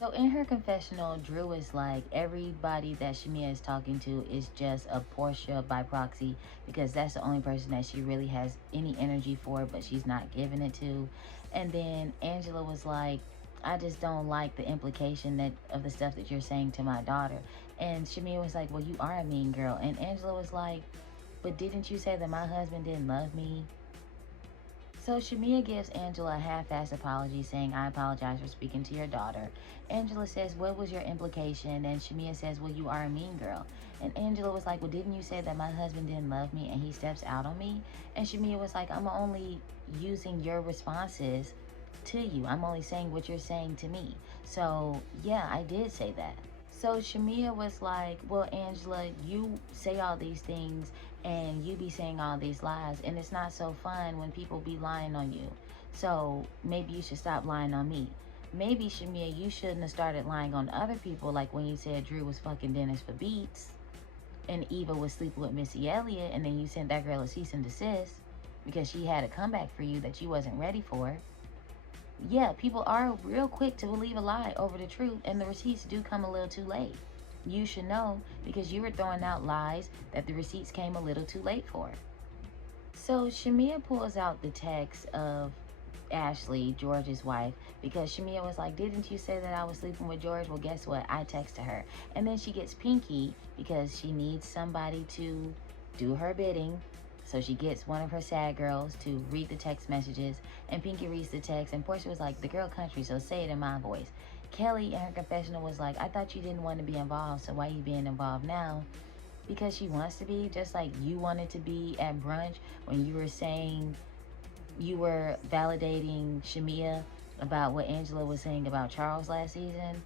So in her confessional, Drew is like, everybody that Shamea is talking to is just a Portia by proxy because that's the only person that she really has any energy for, but she's not giving it to. And then Angela was like, I just don't like the implication that of the stuff that you're saying to my daughter. And Shamea was like, well, you are a mean girl. And Angela was like, but didn't you say that my husband didn't love me? So Shamea gives Angela a half-assed apology saying, I apologize for speaking to your daughter. Angela says, what was your implication? And Shamea says, well, you are a mean girl. And Angela was like, well, didn't you say that my husband didn't love me and he steps out on me? And Shamea was like, I'm only using your responses to you. I'm only saying what you're saying to me. So yeah, I did say that. So Shamea was like, well, Angela, you say all these things and you be saying all these lies, and it's not so fun when people be lying on you. So maybe you should stop lying on me. Maybe, Shamea, you shouldn't have started lying on other people, like when you said Drew was fucking Dennis for beats and Eva was sleeping with Missy Elliott, and then you sent that girl a cease and desist because she had a comeback for you that you wasn't ready for. Yeah, people are real quick to believe a lie over the truth, and the receipts do come a little too late. You should know because you were throwing out lies that the receipts came a little too late for. So Shamea pulls out the text of Ashley, George's wife, because Shamea was like, didn't you say that I was sleeping with George? Well, guess what? I texted her. And then she gets Pinky because she needs somebody to do her bidding. So she gets one of her sad girls to read the text messages, and Pinky reads the text, and Portia was like, the girl country, so say it in my voice. Kelly in her confessional was like, I thought you didn't want to be involved, so why are you being involved now? Because she wants to be, just like you wanted to be at brunch when you were saying, you were validating Shamea about what Angela was saying about Charles last season.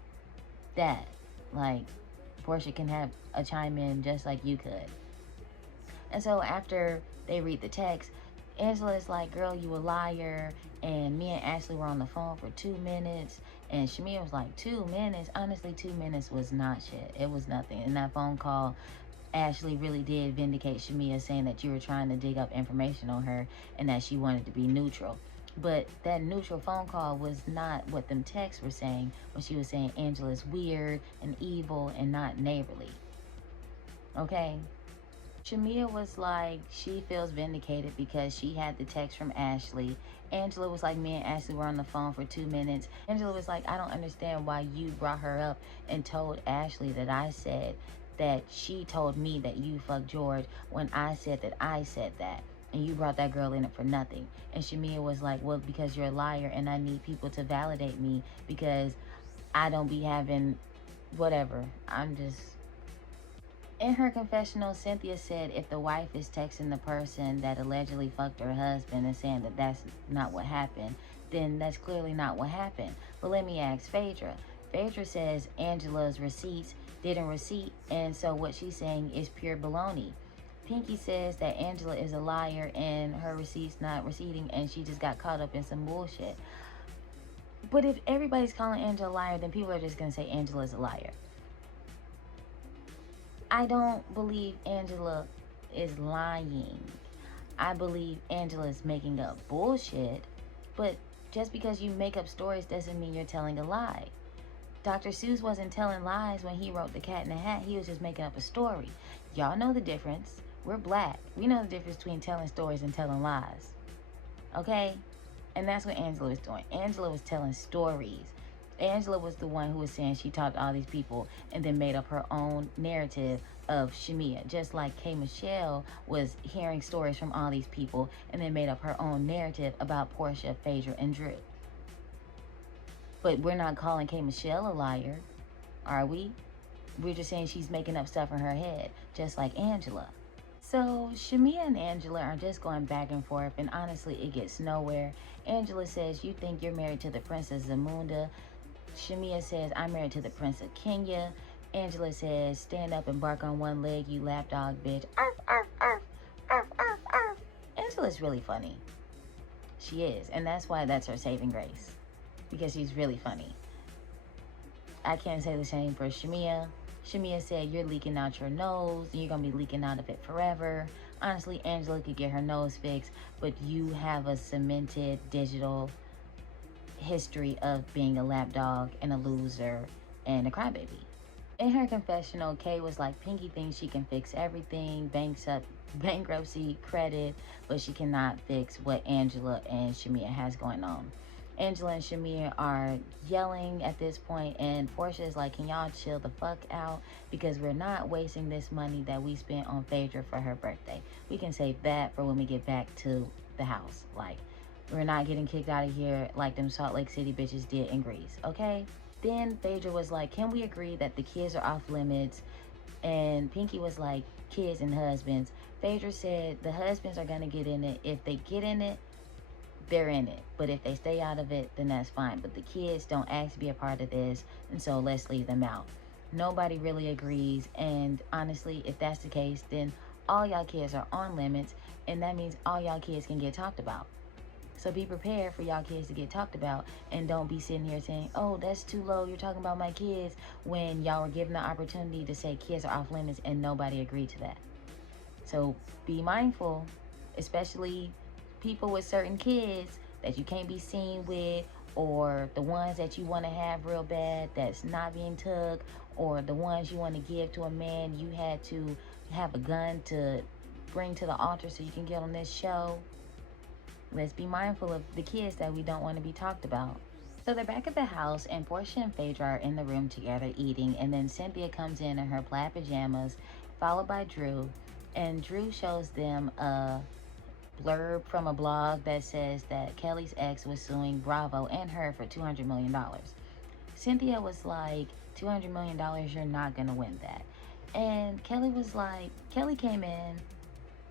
That, like, Portia can have a chime in just like you could. And so after they read the text, Angela is like, girl, you a liar. And me and Ashley were on the phone for 2 minutes. And Shamea was like, 2 minutes? Honestly, 2 minutes was not shit. It was nothing. In that phone call, Ashley really did vindicate Shamea, saying that you were trying to dig up information on her and that she wanted to be neutral. But that neutral phone call was not what them texts were saying when she was saying Angela's weird and evil and not neighborly. Okay? Shamea was like, she feels vindicated because she had the text from Ashley. Angela was like, me and Ashley were on the phone for 2 minutes. Angela was like, I don't understand why you brought her up and told Ashley that I said that she told me that you fucked George when I said that I said that. And you brought that girl in it for nothing. And Shamea was like, well, because you're a liar and I need people to validate me because I don't be having whatever. I'm just... In her confessional, Cynthia said if the wife is texting the person that allegedly fucked her husband and saying that that's not what happened, then that's clearly not what happened. But let me ask Phaedra. Phaedra says Angela's receipts didn't receipt, and so what she's saying is pure baloney. Pinky says that Angela is a liar and her receipts not receipting and she just got caught up in some bullshit. But if everybody's calling Angela a liar, then people are just going to say Angela's a liar. I don't believe Angela is lying. I believe Angela is making up bullshit, but just because you make up stories doesn't mean you're telling a lie. Dr. Seuss wasn't telling lies when he wrote The Cat in the Hat. He was just making up a story. Y'all know the difference. We're black. We know the difference between telling stories and telling lies. Okay? And that's what Angela was doing. Angela was telling stories. Angela was the one who was saying she talked to all these people and then made up her own narrative of Shamea. Just like K. Michelle was hearing stories from all these people and then made up her own narrative about Portia, Phaedra, and Drew. But we're not calling K. Michelle a liar, are we? We're just saying she's making up stuff in her head, just like Angela. So Shamea and Angela are just going back and forth, and honestly, it gets nowhere. Angela says, you think you're married to the Princess Zamunda. Shamea says, I'm married to the Prince of Kenya. Angela says, stand up and bark on one leg, you lapdog bitch. Arf, arf, arf, arf, arf, arf. Angela's really funny. She is, and that's why that's her saving grace. Because she's really funny. I can't say the same for Shamea. Shamea said, you're leaking out your nose, and you're going to be leaking out of it forever. Honestly, Angela could get her nose fixed, but you have a cemented digital history of being a lapdog and a loser and a crybaby. In her confessional, Kay was like, Pinky thinks she can fix everything, bankruptcy, credit, but she cannot fix what Angela and Shamea has going on. Angela and Shamea are yelling at this point, and Portia is like, can y'all chill the fuck out? Because we're not wasting this money that we spent on Phaedra for her birthday. We can save that for when we get back to the house. Like, we're not getting kicked out of here like them Salt Lake City bitches did in Greece, okay? Then Phaedra was like, can we agree that the kids are off limits? And Pinky was like, kids and husbands. Phaedra said the husbands are gonna get in it. If they get in it, they're in it. But if they stay out of it, then that's fine. But the kids don't ask to be a part of this, and so let's leave them out. Nobody really agrees, and honestly, if that's the case, then all y'all kids are on limits, and that means all y'all kids can get talked about. So be prepared for y'all kids to get talked about, and don't be sitting here saying, oh, that's too low, you're talking about my kids, when y'all were given the opportunity to say kids are off limits and nobody agreed to that. So be mindful, especially people with certain kids that you can't be seen with, or the ones that you want to have real bad that's not being took, or the ones you want to give to a man you had to have a gun to bring to the altar so you can get on this show. let's be mindful of the kids that we don't want to be talked about. So they're back at the house, and Portia and Phaedra are in the room together eating, and then Cynthia comes in her plaid pajamas, followed by Drew, and Drew shows them a blurb from a blog that says that Kelly's ex was suing Bravo and her for $200 million. Cynthia was like, $200 million, you're not gonna win that. And Kelly came in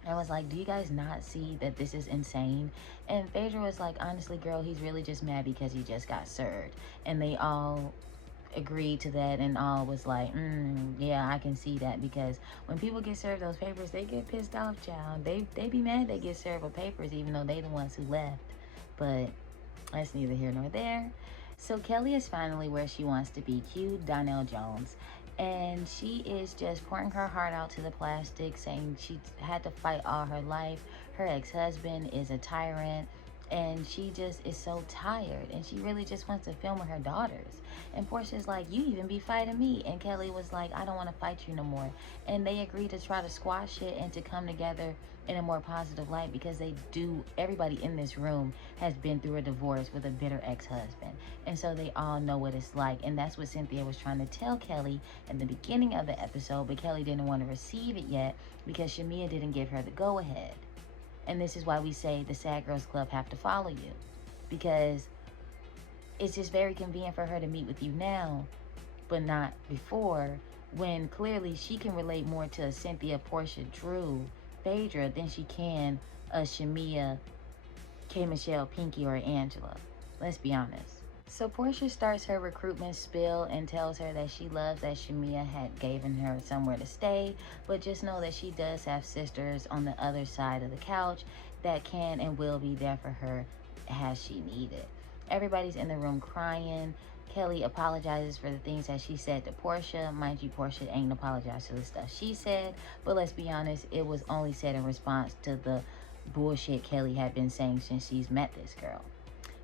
and was like, do you guys not see that this is insane? And Phaedra was like, honestly, girl, he's really just mad because he just got served. And they all agreed to that, and all was like, yeah, I can see that, because when people get served those papers, they get pissed off, child. They be mad they get served with papers, even though they the ones who left. But that's neither here nor there. So Kelly is finally where she wants to be, cue Donnell Jones. And she is just pouring her heart out to the plastic, saying she had to fight all her life. Her ex-husband is a tyrant, and she just is so tired, and she really just wants to film with her daughters. And Portia's like, you even be fighting me. And Kelly was like, I don't want to fight you no more. And they agreed to try to squash it and to come together in a more positive light, because everybody in this room has been through a divorce with a bitter ex-husband, and so they all know what it's like. And that's what Cynthia was trying to tell Kelly at the beginning of the episode, but Kelly didn't want to receive it yet because Shamea didn't give her the go-ahead. And this is why we say the Sad Girls Club have to follow you, because it's just very convenient for her to meet with you now, but not before, when clearly she can relate more to a Cynthia, Portia, Drew, Phaedra than she can a Shamea, K. Michelle, Pinky, or Angela. Let's be honest. So Portia starts her recruitment spiel and tells her that she loves that Shamea had given her somewhere to stay, but just know that she does have sisters on the other side of the couch that can and will be there for her as she needed. Everybody's in the room crying. Kelly apologizes for the things that she said to Portia. Mind you, Portia ain't apologized for the stuff she said, but let's be honest, it was only said in response to the bullshit Kelly had been saying since she's met this girl.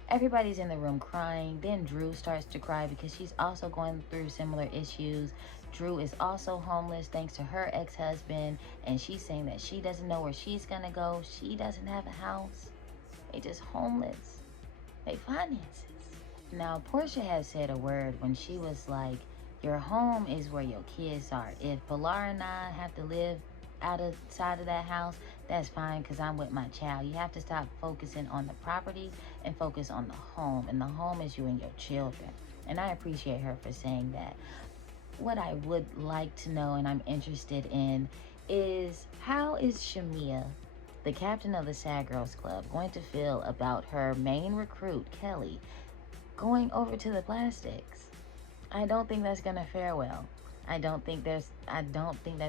Everybody's in the room crying. Then Drew starts to cry because she's also going through similar issues. Drew is also homeless thanks to her ex-husband, and she's saying that she doesn't know where she's gonna go. She doesn't have a house. They just homeless. They finances. Now, Portia had said a word when she was like, your home is where your kids are. If Pilar and I have to live outside of that house, that's fine, because I'm with my child. You have to stop focusing on the property and focus on the home. And the home is you and your children. And I appreciate her for saying that. What I would like to know, and I'm interested in, is how is Shamea, the captain of the Sad Girls Club, going to feel about her main recruit, Kelly, going over to the plastics? I don't think that's gonna fare well. I don't think that's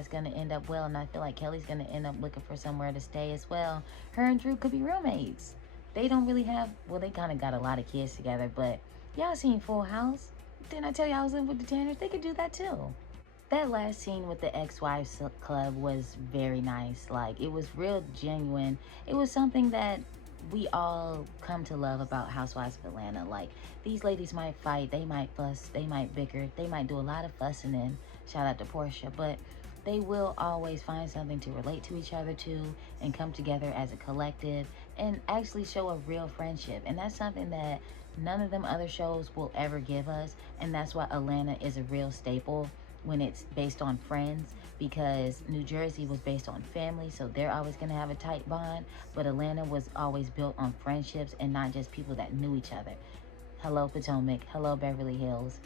gonna end up well, and I feel like Kelly's gonna end up looking for somewhere to stay as well. Her and Drew could be roommates. They don't really have, well, they kind of got a lot of kids together, but y'all seen Full House? Didn't I tell you I was living with the Tanners? They could do that too. That last scene with the ex-wives club was very nice. Like, it was real genuine. It was something that we all come to love about Housewives of Atlanta. Like, these ladies might fight, they might fuss, they might bicker, they might do a lot of fussing, and shout out to Portia, but they will always find something to relate to each other to and come together as a collective and actually show a real friendship. And that's something that none of them other shows will ever give us, and that's why Atlanta is a real staple when it's based on friends, because New Jersey was based on family, so they're always going to have a tight bond, but Atlanta was always built on friendships and not just people that knew each other. Hello Potomac, hello Beverly Hills.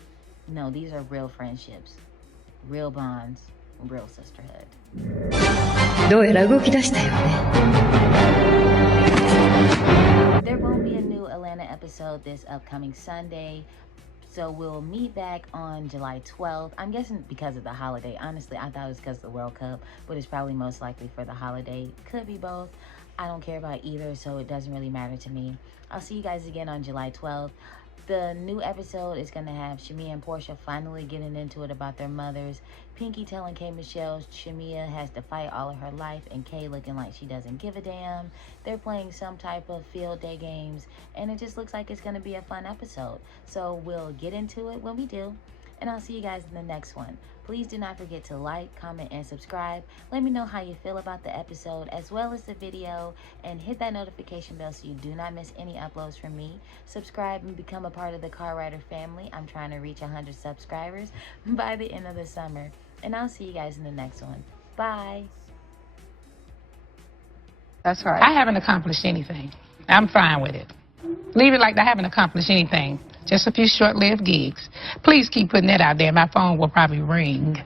No, these are real friendships, real bonds, real sisterhood. どうやら動き出したよね。 There won't be a new Atlanta episode this upcoming Sunday. So we'll meet back on July 12th. I'm guessing because of the holiday. Honestly, I thought it was because of the World Cup, but it's probably most likely for the holiday. Could be both. I don't care about either, so it doesn't really matter to me. I'll see you guys again on July 12th. The new episode is going to have Shamea and Portia finally getting into it about their mothers. Pinky telling K. Michelle Shamea has to fight all of her life, and Kay looking like she doesn't give a damn. They're playing some type of field day games, and it just looks like it's going to be a fun episode. So we'll get into it when we do. and I'll see you guys in the next one. Please do not forget to like, comment, and subscribe. Let me know how you feel about the episode as well as the video, and hit that notification bell so you do not miss any uploads from me. Subscribe and become a part of the Car Rider family. I'm trying to reach 100 subscribers by the end of the summer, and I'll see you guys in the next one. Bye. That's right. I haven't accomplished anything. I'm fine with it. Leave it like I haven't accomplished anything. Just a few short-lived gigs. Please keep putting that out there. My phone will probably ring.